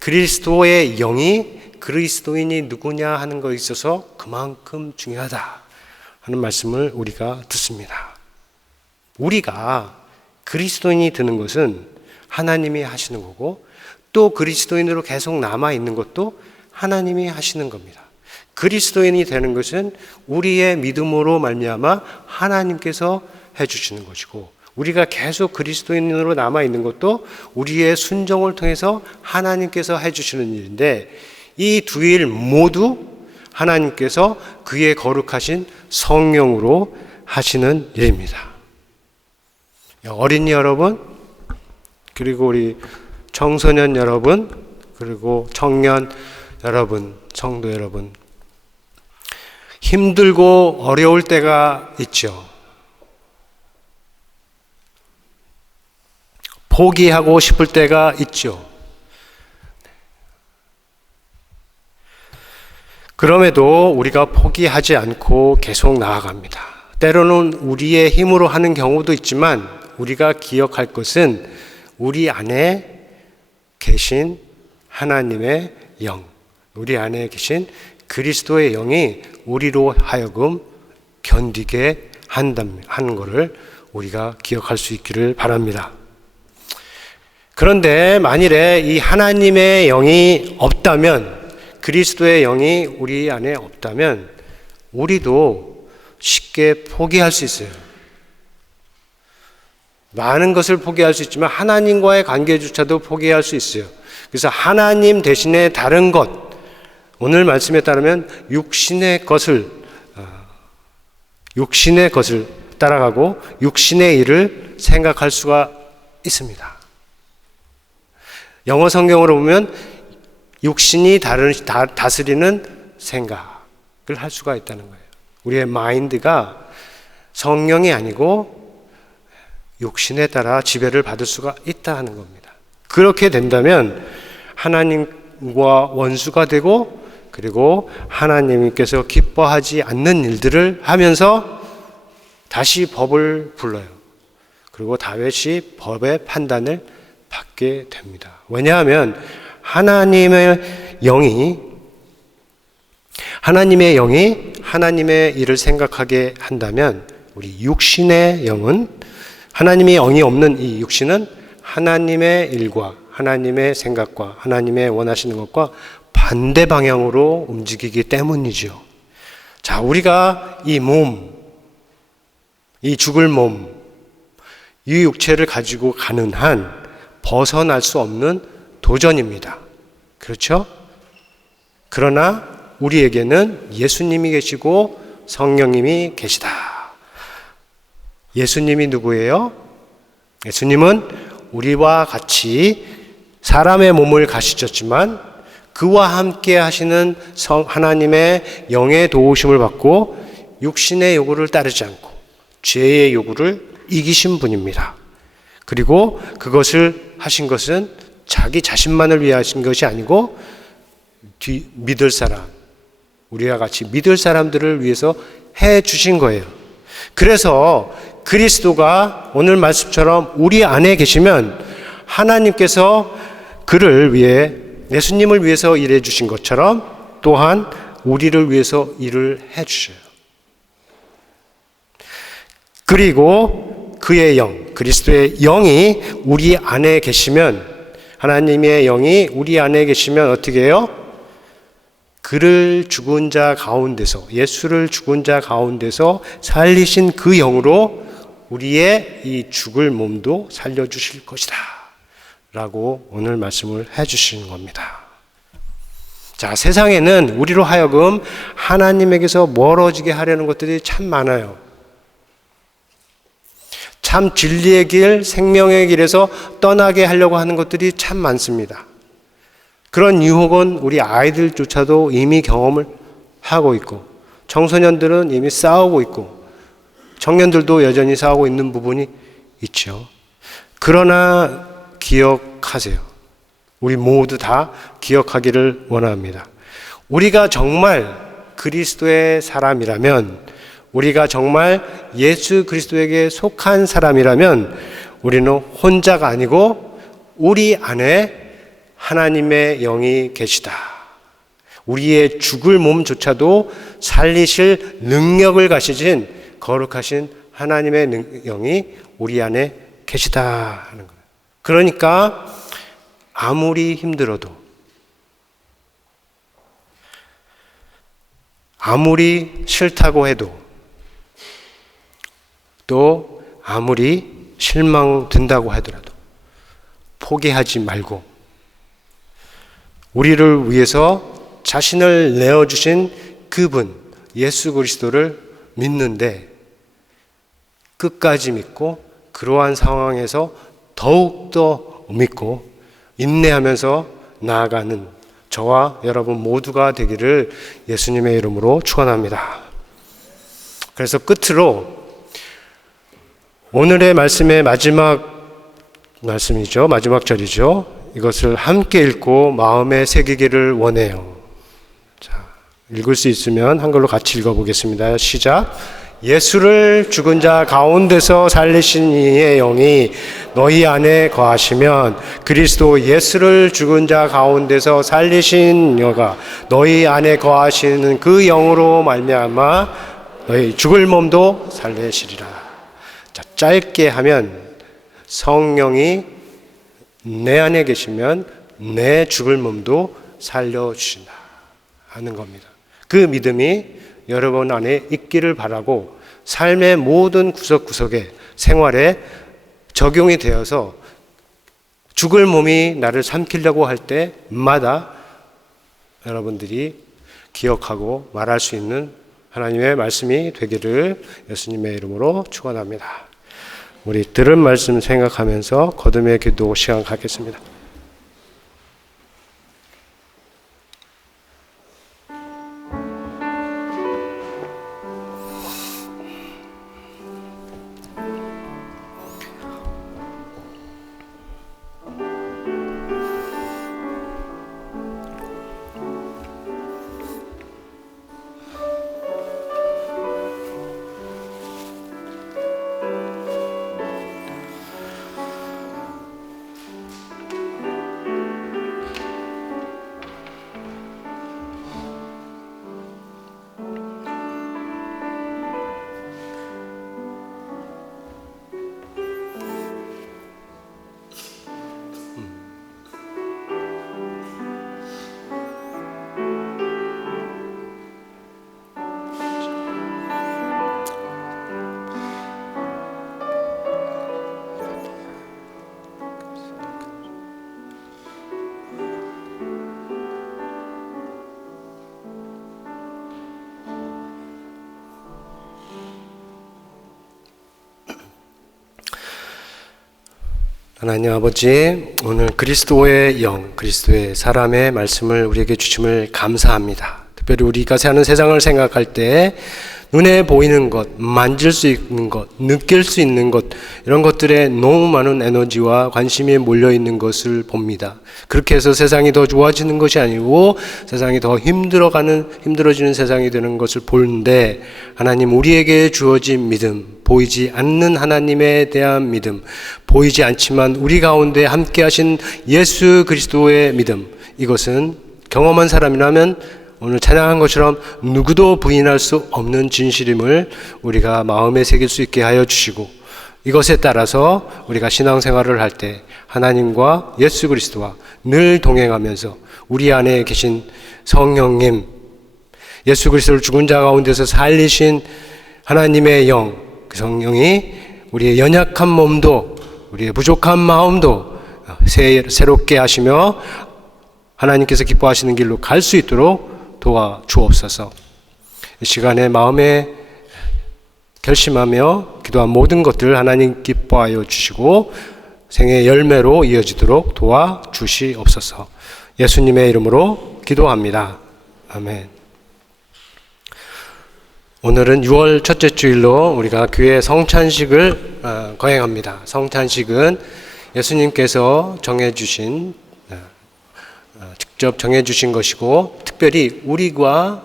그리스도의 영이 그리스도인이 누구냐 하는 것에 있어서 그만큼 중요하다 하는 말씀을 우리가 듣습니다. 우리가 그리스도인이 되는 것은 하나님이 하시는 거고 또 그리스도인으로 계속 남아있는 것도 하나님이 하시는 겁니다. 그리스도인이 되는 것은 우리의 믿음으로 말미암아 하나님께서 해주시는 것이고 우리가 계속 그리스도인으로 남아있는 것도 우리의 순종을 통해서 하나님께서 해주시는 일인데 이 두 일 모두 하나님께서 그의 거룩하신 성령으로 하시는 일입니다. 어린이 여러분, 그리고 우리 청소년 여러분, 그리고 청년 여러분, 성도 여러분, 힘들고 어려울 때가 있죠. 포기하고 싶을 때가 있죠. 그럼에도 우리가 포기하지 않고 계속 나아갑니다. 때로는 우리의 힘으로 하는 경우도 있지만 우리가 기억할 것은 우리 안에 계신 하나님의 영, 우리 안에 계신 그리스도의 영이 우리로 하여금 견디게 하는 것을 우리가 기억할 수 있기를 바랍니다. 그런데 만일에 이 하나님의 영이 없다면, 그리스도의 영이 우리 안에 없다면 우리도 쉽게 포기할 수 있어요. 많은 것을 포기할 수 있지만 하나님과의 관계조차도 포기할 수 있어요. 그래서 하나님 대신에 다른 것, 오늘 말씀에 따르면 육신의 것을 따라가고 육신의 일을 생각할 수가 있습니다. 영어 성경으로 보면 육신이 다스리는 생각을 할 수가 있다는 거예요. 우리의 마인드가 성령이 아니고 육신에 따라 지배를 받을 수가 있다 하는 겁니다. 그렇게 된다면 하나님과 원수가 되고, 그리고 하나님께서 기뻐하지 않는 일들을 하면서 다시 법을 불러요. 그리고 다시 법의 판단을 받게 됩니다. 왜냐하면 하나님의 영이 하나님의 일을 생각하게 한다면 우리 육신의 영은, 하나님의 영이 없는 이 육신은 하나님의 일과 하나님의 생각과 하나님의 원하시는 것과 반대 방향으로 움직이기 때문이죠. 자, 우리가 이 죽을 몸, 이 육체를 가지고 가는 한 벗어날 수 없는 도전입니다. 그렇죠? 그러나 우리에게는 예수님이 계시고 성령님이 계시다. 예수님이 누구예요? 예수님은 우리와 같이 사람의 몸을 가지셨지만 그와 함께 하시는 하나님의 영의 도우심을 받고 육신의 요구를 따르지 않고 죄의 요구를 이기신 분입니다. 그리고 그것을 하신 것은 자기 자신만을 위해 하신 것이 아니고 믿을 사람, 우리와 같이 믿을 사람들을 위해서 해 주신 거예요. 그래서 그리스도가 오늘 말씀처럼 우리 안에 계시면 하나님께서 그를 위해, 예수님을 위해서 일해 주신 것처럼 또한 우리를 위해서 일을 해 주셔요. 그리고 그의 영, 그리스도의 영이 우리 안에 계시면, 하나님의 영이 우리 안에 계시면 어떻게 해요? 그를 죽은 자 가운데서, 예수를 죽은 자 가운데서 살리신 그 영으로 우리의 이 죽을 몸도 살려주실 것이다 라고 오늘 말씀을 해주시는 겁니다. 자, 세상에는 우리로 하여금 하나님에게서 멀어지게 하려는 것들이 참 많아요. 참 진리의 길, 생명의 길에서 떠나게 하려고 하는 것들이 참 많습니다. 그런 유혹은 우리 아이들조차도 이미 경험을 하고 있고, 청소년들은 이미 싸우고 있고, 청년들도 여전히 싸우고 있는 부분이 있죠. 그러나 기억하세요. 우리 모두 다 기억하기를 원합니다. 우리가 정말 그리스도의 사람이라면, 우리가 정말 예수 그리스도에게 속한 사람이라면 우리는 혼자가 아니고 우리 안에 하나님의 영이 계시다. 우리의 죽을 몸조차도 살리실 능력을 가지신 거룩하신 하나님의 영이 우리 안에 계시다 하는 거예요. 그러니까 아무리 힘들어도, 아무리 싫다고 해도, 또 아무리 실망된다고 하더라도 포기하지 말고 우리를 위해서 자신을 내어주신 그분 예수 그리스도를 믿는데 끝까지 믿고, 그러한 상황에서 더욱더 믿고 인내하면서 나아가는 저와 여러분 모두가 되기를 예수님의 이름으로 축원합니다. 그래서 끝으로 오늘의 말씀의 마지막 말씀이죠. 마지막 절이죠. 이것을 함께 읽고 마음에 새기기를 원해요. 자, 읽을 수 있으면 한글로 같이 읽어보겠습니다. 시작. 예수를 죽은 자 가운데서 살리신 이의 영이 너희 안에 거하시면 그리스도 예수를 죽은 자 가운데서 살리신 여가 너희 안에 거하시는 그 영으로 말미암아 너희 죽을 몸도 살리시리라. 자, 짧게 하면 성령이 내 안에 계시면 내 죽을 몸도 살려주신다 하는 겁니다. 그 믿음이 여러분 안에 있기를 바라고 삶의 모든 구석구석에 생활에 적용이 되어서 죽을 몸이 나를 삼키려고 할 때마다 여러분들이 기억하고 말할 수 있는 하나님의 말씀이 되기를 예수님의 이름으로 축원합니다. 우리 들은 말씀 생각하면서 거듭의 기도 시간 갖겠습니다. 하나님 아버지, 오늘 그리스도의 영, 그리스도의 사람의 말씀을 우리에게 주심을 감사합니다. 특별히 우리가 사는 세상을 생각할 때 눈에 보이는 것, 만질 수 있는 것, 느낄 수 있는 것, 이런 것들에 너무 많은 에너지와 관심이 몰려있는 것을 봅니다. 그렇게 해서 세상이 더 좋아지는 것이 아니고 세상이 더 힘들어지는 세상이 되는 것을 보는데, 하나님 우리에게 주어진 믿음, 보이지 않는 하나님에 대한 믿음, 보이지 않지만 우리 가운데 함께 하신 예수 그리스도의 믿음, 이것은 경험한 사람이라면 오늘 찬양한 것처럼 누구도 부인할 수 없는 진실임을 우리가 마음에 새길 수 있게 하여 주시고, 이것에 따라서 우리가 신앙생활을 할 때 하나님과 예수 그리스도와 늘 동행하면서 우리 안에 계신 성령님, 예수 그리스도를 죽은 자 가운데서 살리신 하나님의 영, 그 성령이 우리의 연약한 몸도 우리의 부족한 마음도 새롭게 하시며 하나님께서 기뻐하시는 길로 갈 수 있도록 도와주옵소서. 이 시간에 마음에 결심하며 기도한 모든 것들 하나님 기뻐하여 주시고 생의 열매로 이어지도록 도와주시옵소서. 예수님의 이름으로 기도합니다. 아멘. 오늘은 6월 첫째 주일로 우리가 교회 성찬식을 거행합니다. 성찬식은 예수님께서 직접 정해주신 것이고, 특별히 우리와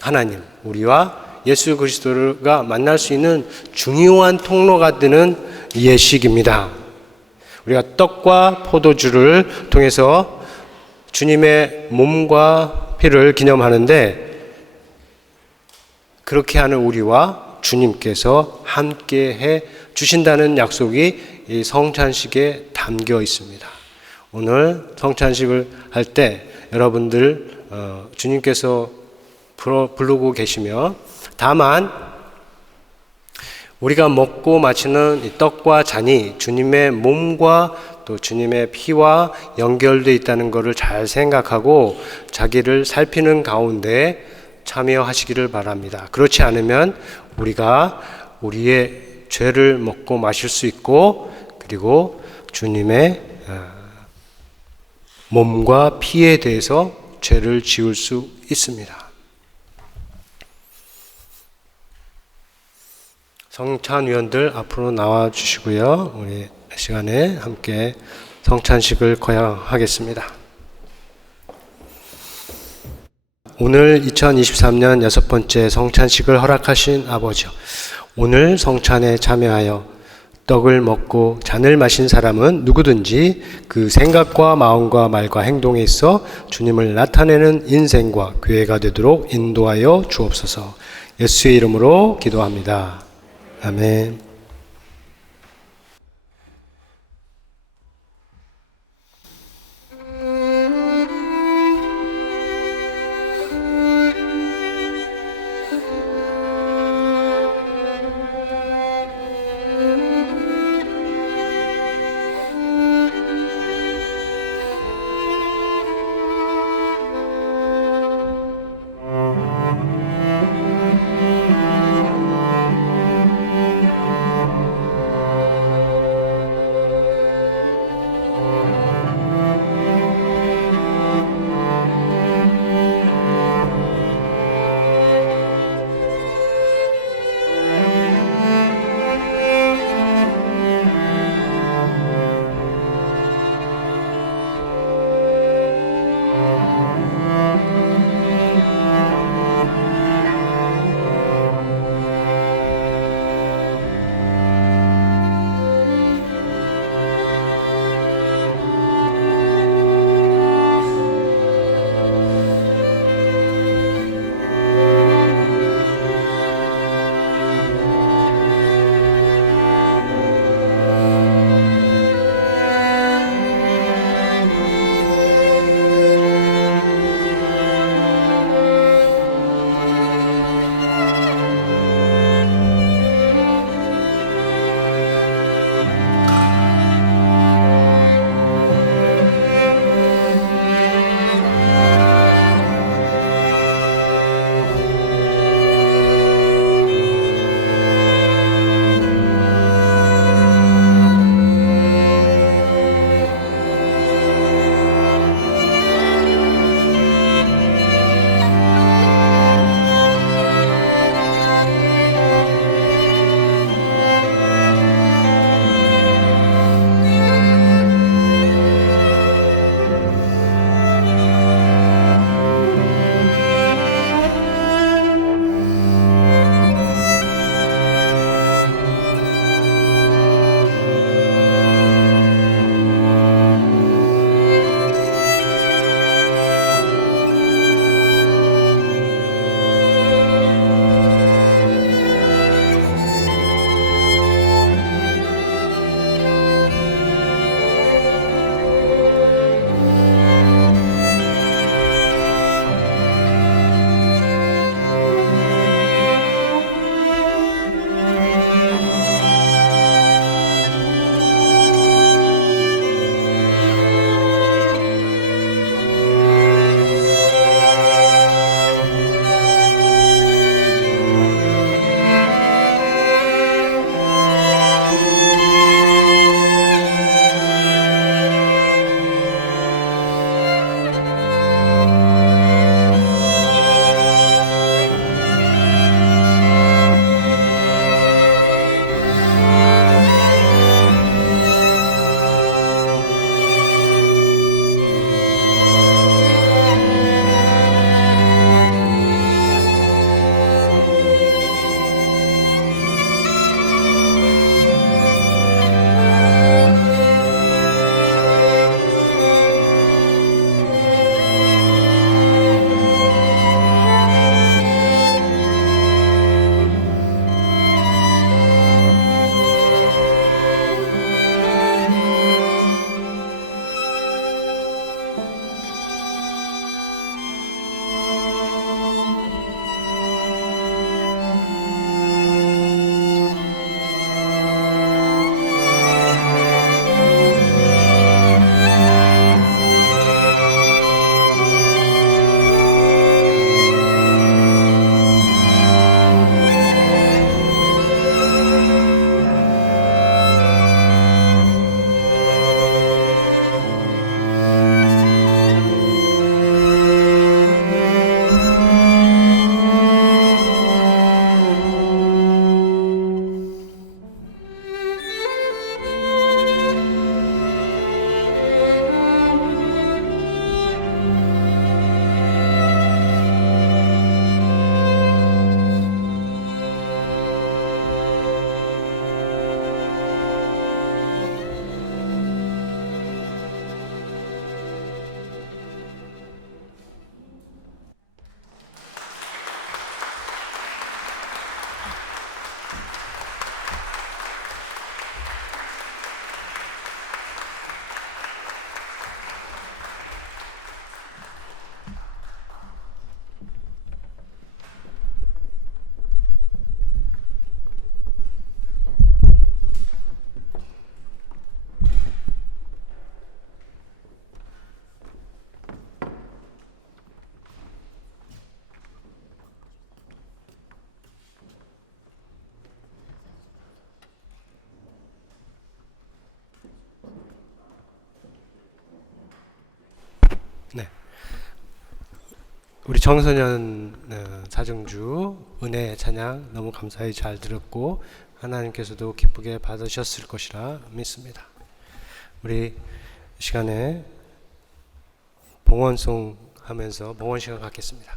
하나님, 우리와 예수 그리스도가 만날 수 있는 중요한 통로가 되는 예식입니다. 우리가 떡과 포도주를 통해서 주님의 몸과 피를 기념하는데, 그렇게 하는 우리와 주님께서 함께해 주신다는 약속이 이 성찬식에 담겨 있습니다. 오늘 성찬식을 할 때 여러분들 주님께서 부르고 계시며, 다만 우리가 먹고 마시는 이 떡과 잔이 주님의 몸과 또 주님의 피와 연결되어 있다는 것을 잘 생각하고 자기를 살피는 가운데 참여하시기를 바랍니다. 그렇지 않으면 우리가 우리의 죄를 먹고 마실 수 있고, 그리고 주님의 몸과 피에 대해서 죄를 지을 수 있습니다. 성찬위원들 앞으로 나와 주시고요. 우리 시간에 함께 성찬식을 거행하겠습니다. 오늘 2023년 6번째 성찬식을 허락하신 아버지요, 오늘 성찬에 참여하여 떡을 먹고 잔을 마신 사람은 누구든지 그 생각과 마음과 말과 행동에 있어 주님을 나타내는 인생과 교회가 되도록 인도하여 주옵소서. 예수의 이름으로 기도합니다. 아멘. 우리 청소년 사정주 은혜 찬양 너무 감사히 잘 들었고 하나님께서도 기쁘게 받으셨을 것이라 믿습니다. 우리 시간에 봉헌송 하면서 봉헌 시간 갖겠습니다.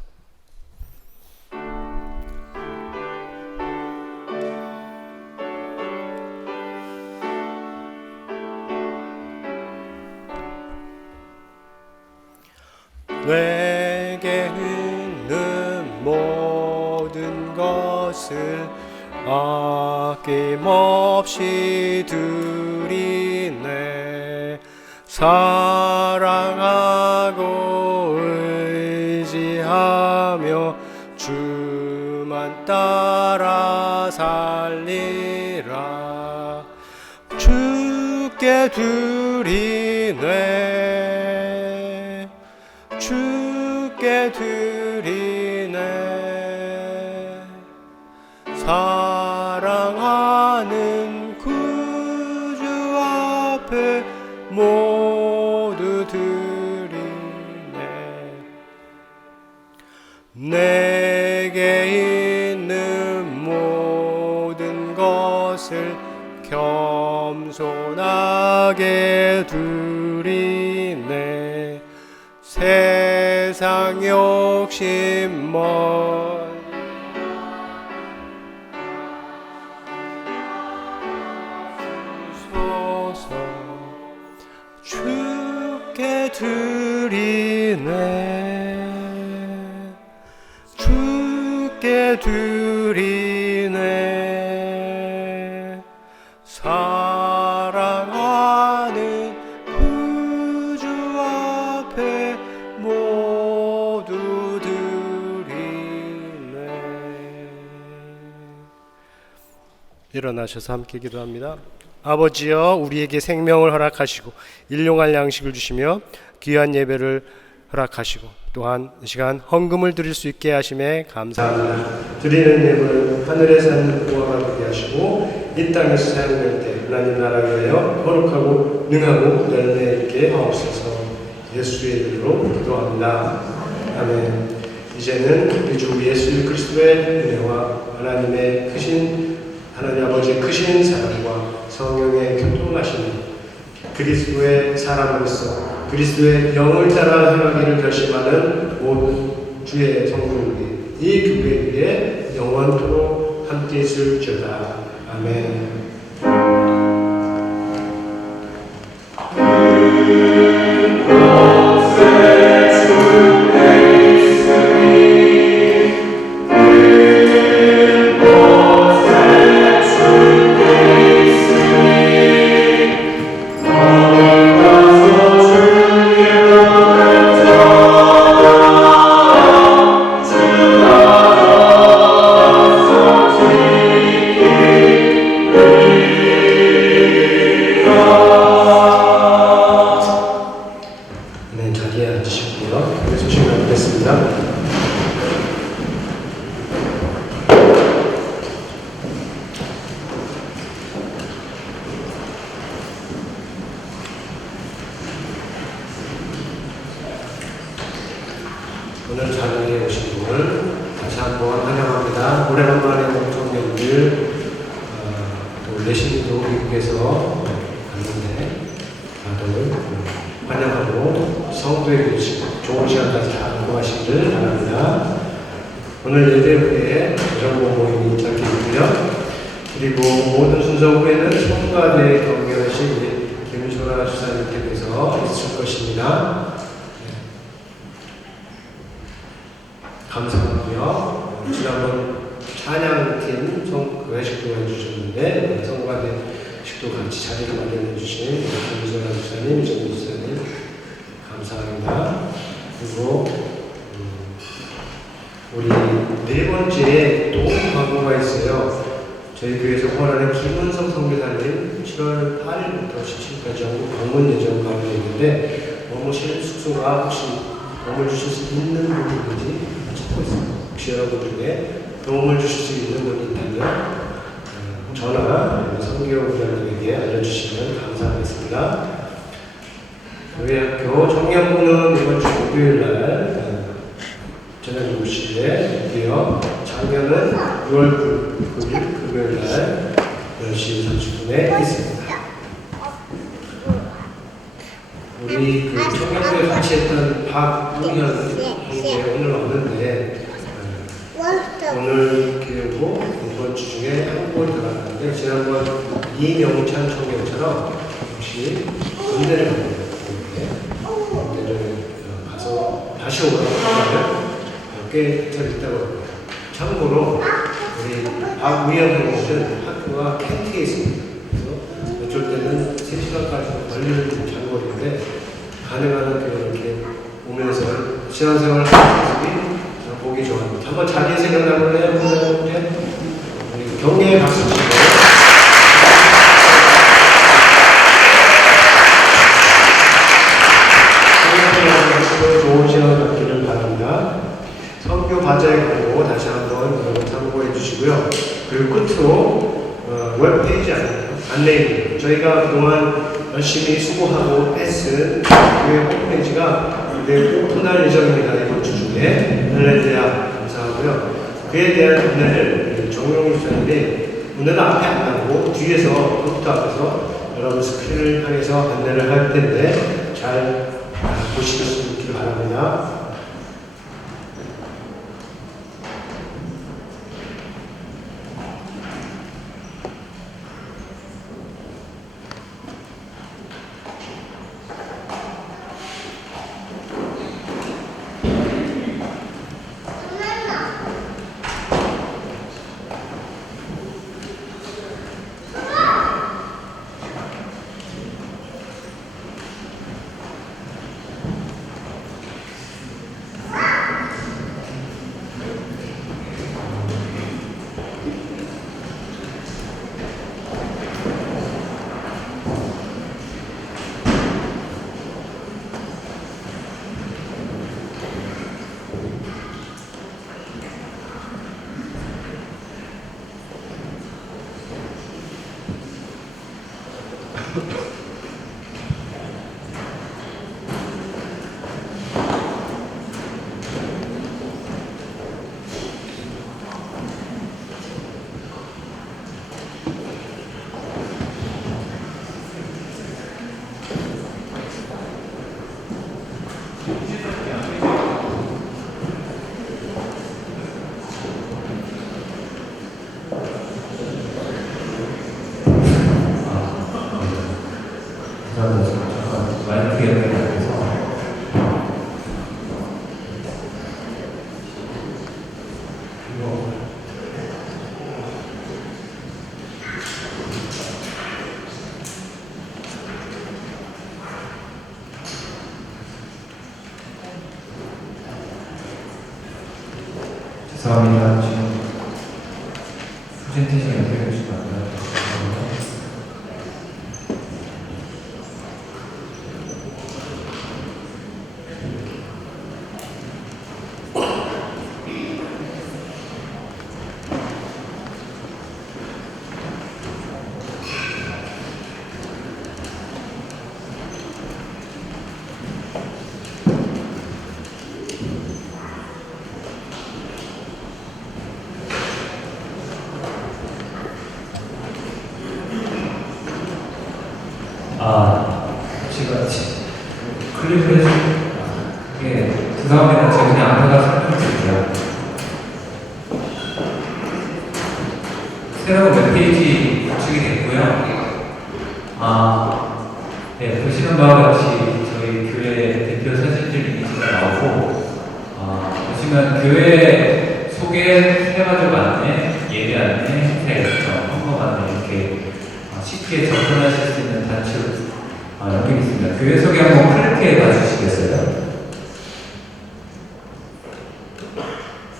내게 있는 모든 것을 아낌없이 드리네. 사랑하고 의지하며 주만 따라 살리라. 주께 드리네. 주께 드리네. 사랑하는 구주 앞에 모두 드리네. 내게 있는 모든 것을 겸손하게 드리네. 세상 욕심 멀리 주소서. 주께 드리네. 주께 드리네. 사랑하는 구주 앞에 모두 드리네. 일어나셔서 함께 기도합니다. 아버지여, 우리에게 생명을 허락하시고 일용할 양식을 주시며 귀한 예배를 허락하시고 또한 이 시간 헌금을 드릴 수 있게 하심에 감사합니다. 드리는 예물 하늘에 사는 보화가 되게 하시고 이 땅에서 사용될 때 하나님 나라를 위하여 거룩하고 능하고 열매 있게 하옵소서. 예수의 이름으로 기도합니다. 아멘. 이제는 우리 주 예수 그리스도의 은혜와 하나님의 크신 하나님 아버지의 크신 사랑과 성령의 교통하심이 그리스도의 사람으로서 그리스도의 영을 따라 행하기를 결심하는 모든 주의 성도들이 이 교회 위에 영원토록 함께 있을지어다. 아멘. 오늘 자리에 오신 분을 다시 한번 환영합니다. 오래간만에 온 청년들, 또 레신도 미국에서 갔는데 다들 환영하고 성도에게 좋은 시간까지 다 공부하시기를 바랍니다. 오늘 예배 후에 정보 모임이 있겠고요. 그리고 모든 순서 후에는 성가대 경배하신 김소라 주사님께서 있을 것입니다. 감사하고요. 지난번 찬양팀 외식도 해주셨는데 성가대식도 같이 자리를 마련해 주신 김소라 주사님, 이정민 주사님 감사합니다. 그리고 우리 네 번째 또 광고가 있어요. 저희 교회에서 후원하는 김은석 선교사님 7월 8일부터 17일까지 한국 방문 예정 가고 있는데 머무실 숙소가 혹시 도움을 주실 수 있는 분이 있는지 찾고 있습니다. 혹시 여러분 중에 도움을 주실 수 있는 분이 있다면 전화 선교부장님에게 알려주시면 감사하겠습니다. 교회 학교 청년부는 이번 주 목요일날 10시에 있고요. 작년은 6월 9일 금요일 날 10시 30분에 있습니다. 우리 그 청년부에 같이 했던 박우현 형제 오늘 없는데 오늘 기회고 이번 주 중에 한국을 들어갔는데 지난번 이명찬 청년처럼 혹시 군대를 가서 다시 오라고 하면 꽤 잘 있다고 합니다. 참고로 우리 박우현 형제는 학교가 켄트에 있습니다. 그래서 어쩔 때는 3시간까지 걸리는 장거리인데 가능한 그 이렇게 오면서 신앙생활 하는 모습이 보기 좋아합니다. 한번 자기 생각나볼래요? 우리 경례의 박수 치고 좋은 시간 갖기를 바랍니다. 성교 과제에 보고 다시 한번 여러분 참고해 주시고요. 그리고 끝으로 웹페이지 안내입니다. 저희가 그동안 열심히 수고하고 애쓴 교회 홈페이지가 이제 오픈할 예정입니다. 이번 주 중에 할렐루야 감사하고요. 그에 대한 안내를 정용희 목사님이 오늘은 앞에 안 나오고 뒤에서 컴퓨터 앞에서 여러분 스크린을 향해서 안내를 할 텐데 잘 보실 수 있기를 바랍니다. 죄송합니다. 지금 프레젠테이션 연결해 주시면 안 돼요? 제가 클릭을 해서 이게 죄송합니다. 제가 그냥 앞에가 설명드릴게요. 새로운 웹페이지 구축이 됐고요. 네, 보시는 바와 같이 저희 교회 대표 사진들 이미지가 나오고 보시면 교회 소개, 세가족 안내, 예배 안내, 행사 일정, 헌금 안내 이렇게 쉽게 접근하실 수 있는 단추 여기 있습니다. 교회 소개 한번 클릭해 봐주시겠어요?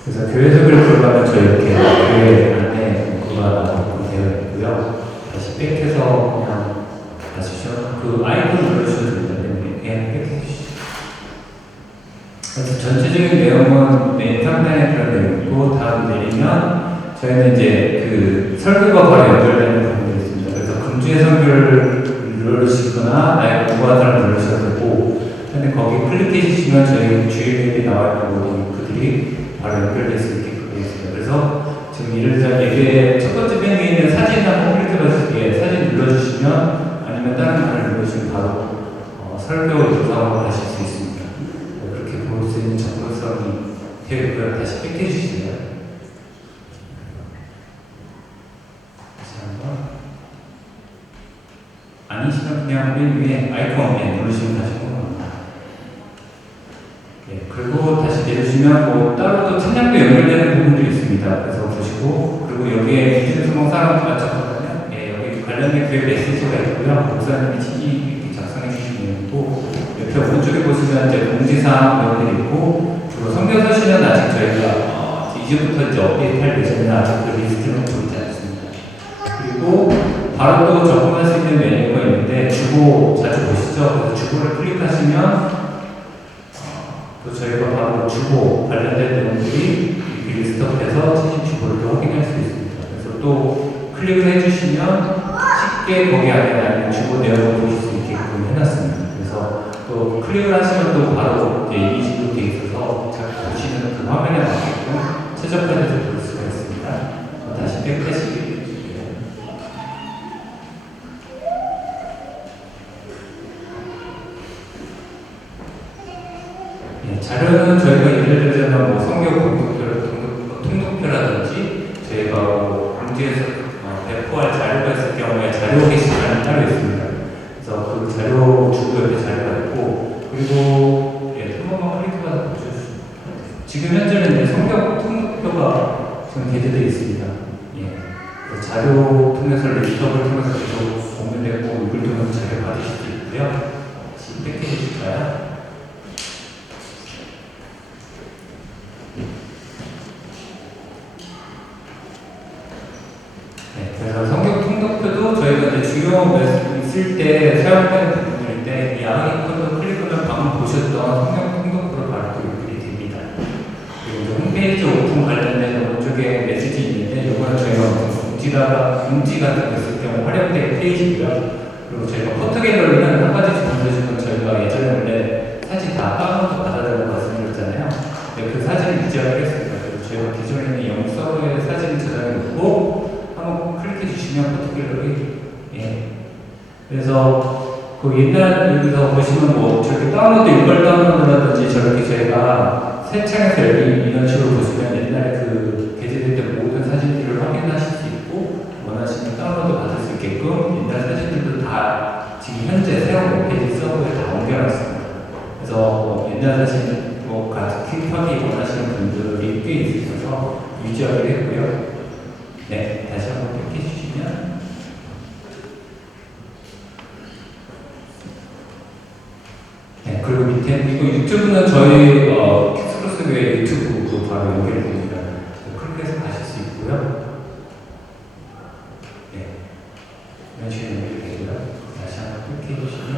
그래서 교회 소개를 들어가면 저 이렇게 교회 안내 문구가 되어 있고요. 다시 백해서 그냥 봐주시죠. 그 아이콘 눌러주셔도 됩니다. 그냥 백해 주시죠. 그래서 전체적인 내용은 맨 상단에 그런 내용이고 다음 내리면 저희는 이제 그 설교가 바로 연결되는 부분이 있습니다. 그래서 금주의 설교를 누르시거나 나의 공부하는 사람 누르셔도 되고 근데 거기 클릭해 주시면 저희 주일에 나와 있는 모든 그들이 바로 연결될 수 있게끔 되어 있습니다. 그래서 지금 예를 들어 예배 첫 번째 메뉴에 있는 사진 한번 클릭해봤을 때 사진 눌러주시면 아니면 다른 말을 눌러주시면 바로 설교 영상으로 가실 수 있습니다. 그렇게 볼 수 있는 접근성이 되어 있고요. 다시 뺏겨 주시세요. 다시 한번. 아니시면 그냥 맨 위에 아이콘 누르시면 다시 오는 네, 그리고 다시 내려주시면 뭐 따로 또 찬양도 연결되는 부분도 있습니다. 그래서 보시고 그리고 여기에 믿음의 소망 사랑을 맞춰보면 여기 관련된 교회 메시지가 있고요. 목사님이 친히 작성해 주신 내용이고 옆에 오른쪽에 보시면 이제 공지사항 내용들이 있고 그리고 성경서신은 아직 저희가 이제부터 이제 업데이트할 예정이라 아직 그 리스트는 보이지 않습니다. 그리고 바로 또 접근할 수 있는 메뉴가 있는데 주보 자주 보시죠. 그래서 주보를 클릭하시면 또 저희가 바로 주보 관련된 내용들이 리스트업해서 최신 주보를 또 확인할 수 있습니다. 그래서 또 클릭을 해주시면 쉽게 거기 안에 주보 내용을 보실 수 있게끔 해놨습니다. 그래서 또 클릭을 하시면 또 바로 이미지로 되어 있어서 제가 보시는 그 화면에 맞게끔 최적화해서 볼 수가 있습니다. 다시 백패시기 해주실게요. 자료는 저희가 예를 들자면 뭐 성경 통독표라든지 저희가 뭐 공지에서 배포할 자료가 있을 경우에 자료 게시판이 따로 있습니다. 그래서 그 자료 주고 옆에 자료가 있고 그리고 한 번만 클릭해서 보셔주시면 지금 현재는 이제 성경 통독표가 지금 게재되어 있습니다. 그래서 자료 통해서 리스트업을 통해서 계속 공유되고 이걸 통해서 자료 받으실 수 있고요. 다시 뺏겨 주실까요? 그래서 성경 통독표도 저희가 이제 주요 있을 때 사용되는 부분인데 이 아이콘을 클릭하면 방금 보셨던 성경 통독표로 바로 또 연결이 됩니다. 그리고 이제 홈페이지 오픈 관련된 오른쪽에 메시지 있는데 이거는 저희가 공지 같은 거 있을 경우 활용된 페이지고요. 그리고 저희가 포트갤러리는 한 가지 주문해주면 저희가 예전에 원래 사진 다 다운로드 받아달라고 말씀드렸잖아요. 그 사진을 유지하겠습니다. 그리고 저희가 기존에 있는 영국 서버에 사진을 저장해 놓고 한번 클릭해 주시면 포트갤러리 그래서 그 옛날 여기서 보시면 뭐 저렇게 다운로드 일괄 다운로드라든지 저렇게 저희가 새 창에서 열린 이런 식으로 보시면 옛날에 그 게재됐던 모든 사진들을 확인하실 수 있고 원하시면 다운로드 받을 수 있게끔 옛날 사진들도 다 지금 현재 새로운 홈페이지 서버에 다 옮겨놨습니다. 그래서 뭐 옛날 사진 뭐 킵하기 원하시는 분들이 꽤 있으셔서 유지하기로 했고요. 네, 다시 한번 뺏겨주시면 그리고 밑에 이거 유튜브는 저희 킥스로스 교회 유튜브도 바로 연결됩니다. 클릭해서 가실 수 있고요. 이런 식으로 연결되고요. 다시 한번 뺏겨주시면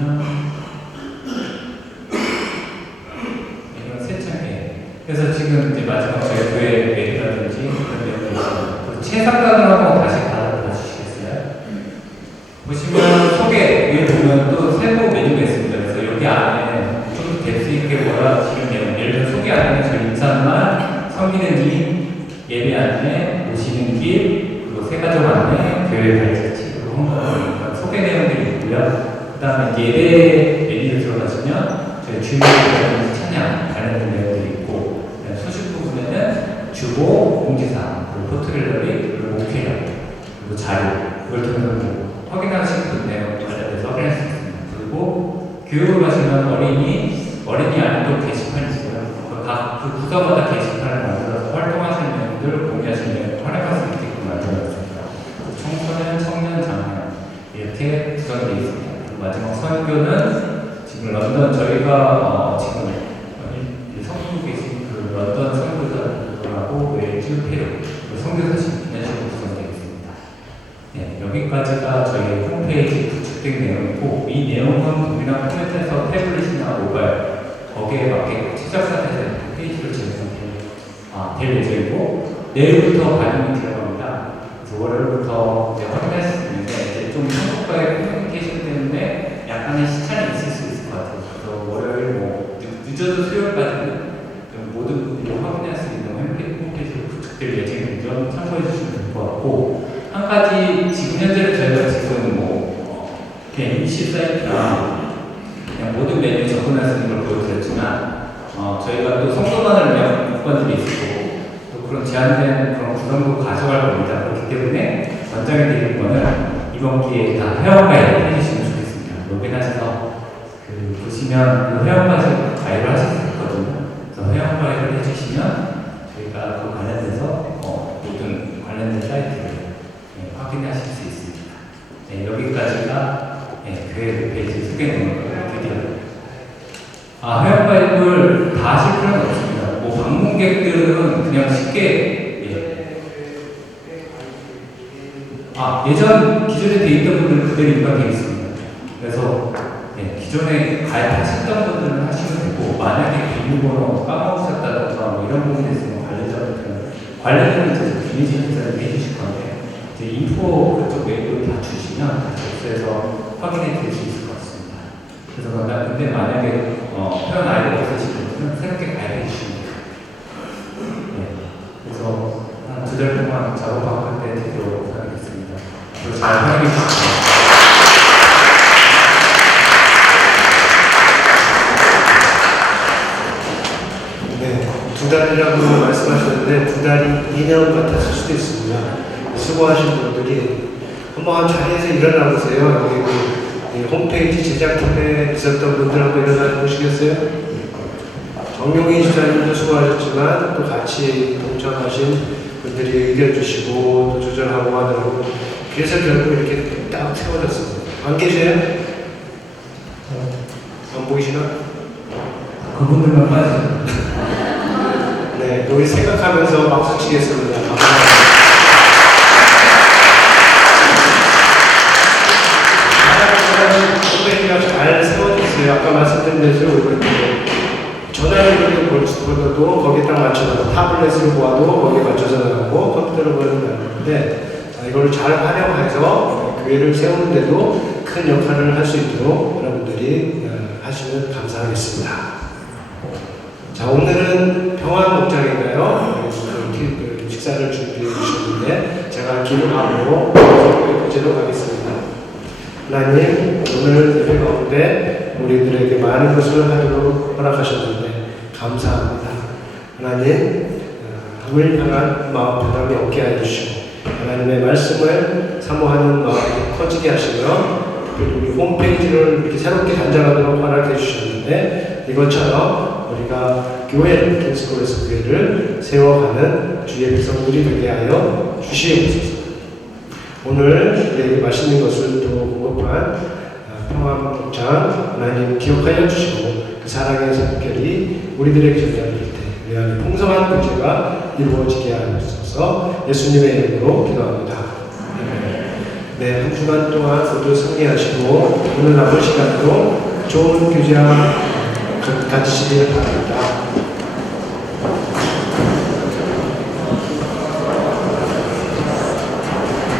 이건 새 창이에요. 그래서 지금 이제 마지막 저희 교회 메뉴라든지 그런 내용이 있습니다. 최상단으로 한번 다시 받아주시겠어요? 보시면 소개 위에 보면 또 세부 메뉴가 있습니다. 그래서 여기 안에 좀 더 뎁스 있게 원하시는 내용, 예를 들어 소개 안에는 저희 인사말, 섬기는 일, 예배 안내, 오시는 길, 그리고 새가족 안내, 교회 발자취, 그리고 헌금 소개 내용들이 있고요. 그 다음에 예배 메뉴로 들어가시면 저희 주일 찬양 관련된 내용들이 있고 소식 부분에는 주보, 공지사항, 그리고 포트갤러리, 그리고 목회력, 그리고 자료, 그걸 통해서 확인하시는 분 내용 관련해서 확인할 수 있습니다. 그리고 교육을 하시면 어린이 안에도 게시판이 있고요. 그 부서마다 게시판을 만들어서 활동하시는 내용들, 공유하시는 내용을 활용할 수 있게끔 만들어놨습니다. 청소년, 청년, 장년 이렇게 구성되어 있습니다. 그리고 마지막 선교는 지금 런던 저희가 지금 성도 계신 그 런던 선교사들하고 외주 페루 선교사신 이런 식으로 구성되어 있습니다. 여기까지가 저희 홈페이지 구축된 내용이고 이 내용은 우리나라 포맷에서 태블릿이나 모바일 거기에 맞게 제작사에서 페이지를 제공될 예정이고 내일부터 반영이 들어갑니다. 그래서 월요일부터 이제 확인할 수 있는데 이제 좀 한국과의 커뮤니케이션 때문에 약간의 시차는 있을 수 있을 것 같아요. 그래서 월요일 뭐 늦어도 수요일까지는 모든 분들이 확인할 수 있는 홈페이지 MC 사이트랑 그냥 모든 메뉴 접근할 수 있는 걸 보여드렸지만 저희가 또 성도만을 위한 국가들이 있고 또 그런 제한된 그런 구성도 가져갈 겁니다. 그렇기 때문에 권장해 드리는 거는 이번 기회에 다 회원 가입을 해주시면 좋겠습니다. 로그인하셔서 보시면 그 회원 가입을 하실 수 있거든요. 그래서 회원 가입을 해주시면 저희가 그 관련돼서 모든 관련된 사이트를 확인하실 수 있습니다. 네, 여기까지가 교회 페이지 소개 내용이고요. 드디어 회원 가입을 다 하실 필요는 없습니다. 뭐 방문객들은 그냥 쉽게 예전 기존에 돼 있던 분들은 그대로 입력되어 있습니다. 그래서 기존에 가입하셨던 분들은 하시면 되고 만약에 비밀번호 까먹으셨다던가 뭐 이런 부분에 있으면 관련자는 이제 비밀 인사를 해주실 건데 이제 인포 그쪽 메일로 다 주시면 다 접수해서 확인해 드릴 수 있을 것 같습니다. 그래서 근데 만약에 회원 아이디가 없으신 분들은 새롭게 가입해 주시면 돼요. 그래서 한 2달 동안 작업할 때 되도록 하겠습니다. 그리고 잘 활용해 주시면 두 달이라고 말씀하셨는데 2달이 2년 같았을 수도 있습니다. 수고하신 분들이 한번 자리에서 일어나 보세요. 여기 홈페이지 제작팀에 있었던 분들 한번 일어나 보시겠어요? 정용희 지사님도 수고하셨지만 또 같이 동참하신 분들이 의견 주시고 또 조절하고 하더라고요. 그래서 결국 이렇게 딱 세워졌습니다. 안 계세요? 안 보이시나? 그분들만 빠지죠. 네, 우리 생각하면서 박수 치겠습니다. 감사합니다. 홈페이지가 잘 세워졌어요. 아까 말씀드린 대로 전화기를 보여도 거기에 딱 맞춰서 타블렛으로 보아도 거기에 맞춰서 나오고 컴퓨터로 보아도 나오는데 이걸 잘 활용해서 교회를 세우는데도 큰 역할을 할 수 있도록 여러분들이 하시면 감사하겠습니다. 자, 오늘은 평안 목장인가요? 식사를 준비해 주셨는데 제가 기도하고 구제로 가겠습니다. 하나님, 오늘 예배 가운데 우리들에게 많은 것을 하도록 허락하셨는데 감사합니다. 하나님, 함을 향한 마음 변함이 없게 하여 주시고 하나님의 말씀을 사모하는 마음이 커지게 하시며 특별히 우리 홈페이지를 이렇게 새롭게 단장하도록 허락해 주셨는데 이것처럼 우리가 교회, 킹스콜에서 교회를 세워가는 주의 백성들이 되게 하여 주시옵소서. 오늘 우리에게 맛있는 것을 또 공급한 평화목장 하나님 기억하여 주시고 그 사랑의 성결이 우리들에게 전달될 때 우리 안에 풍성한 구제가 이루어지게 하옵소서. 예수님의 이름으로 기도합니다. 네, 한 주간 동안 모두 승리하시고 오늘 남은 시간도 좋은 교제와 가지시기를 바랍니다.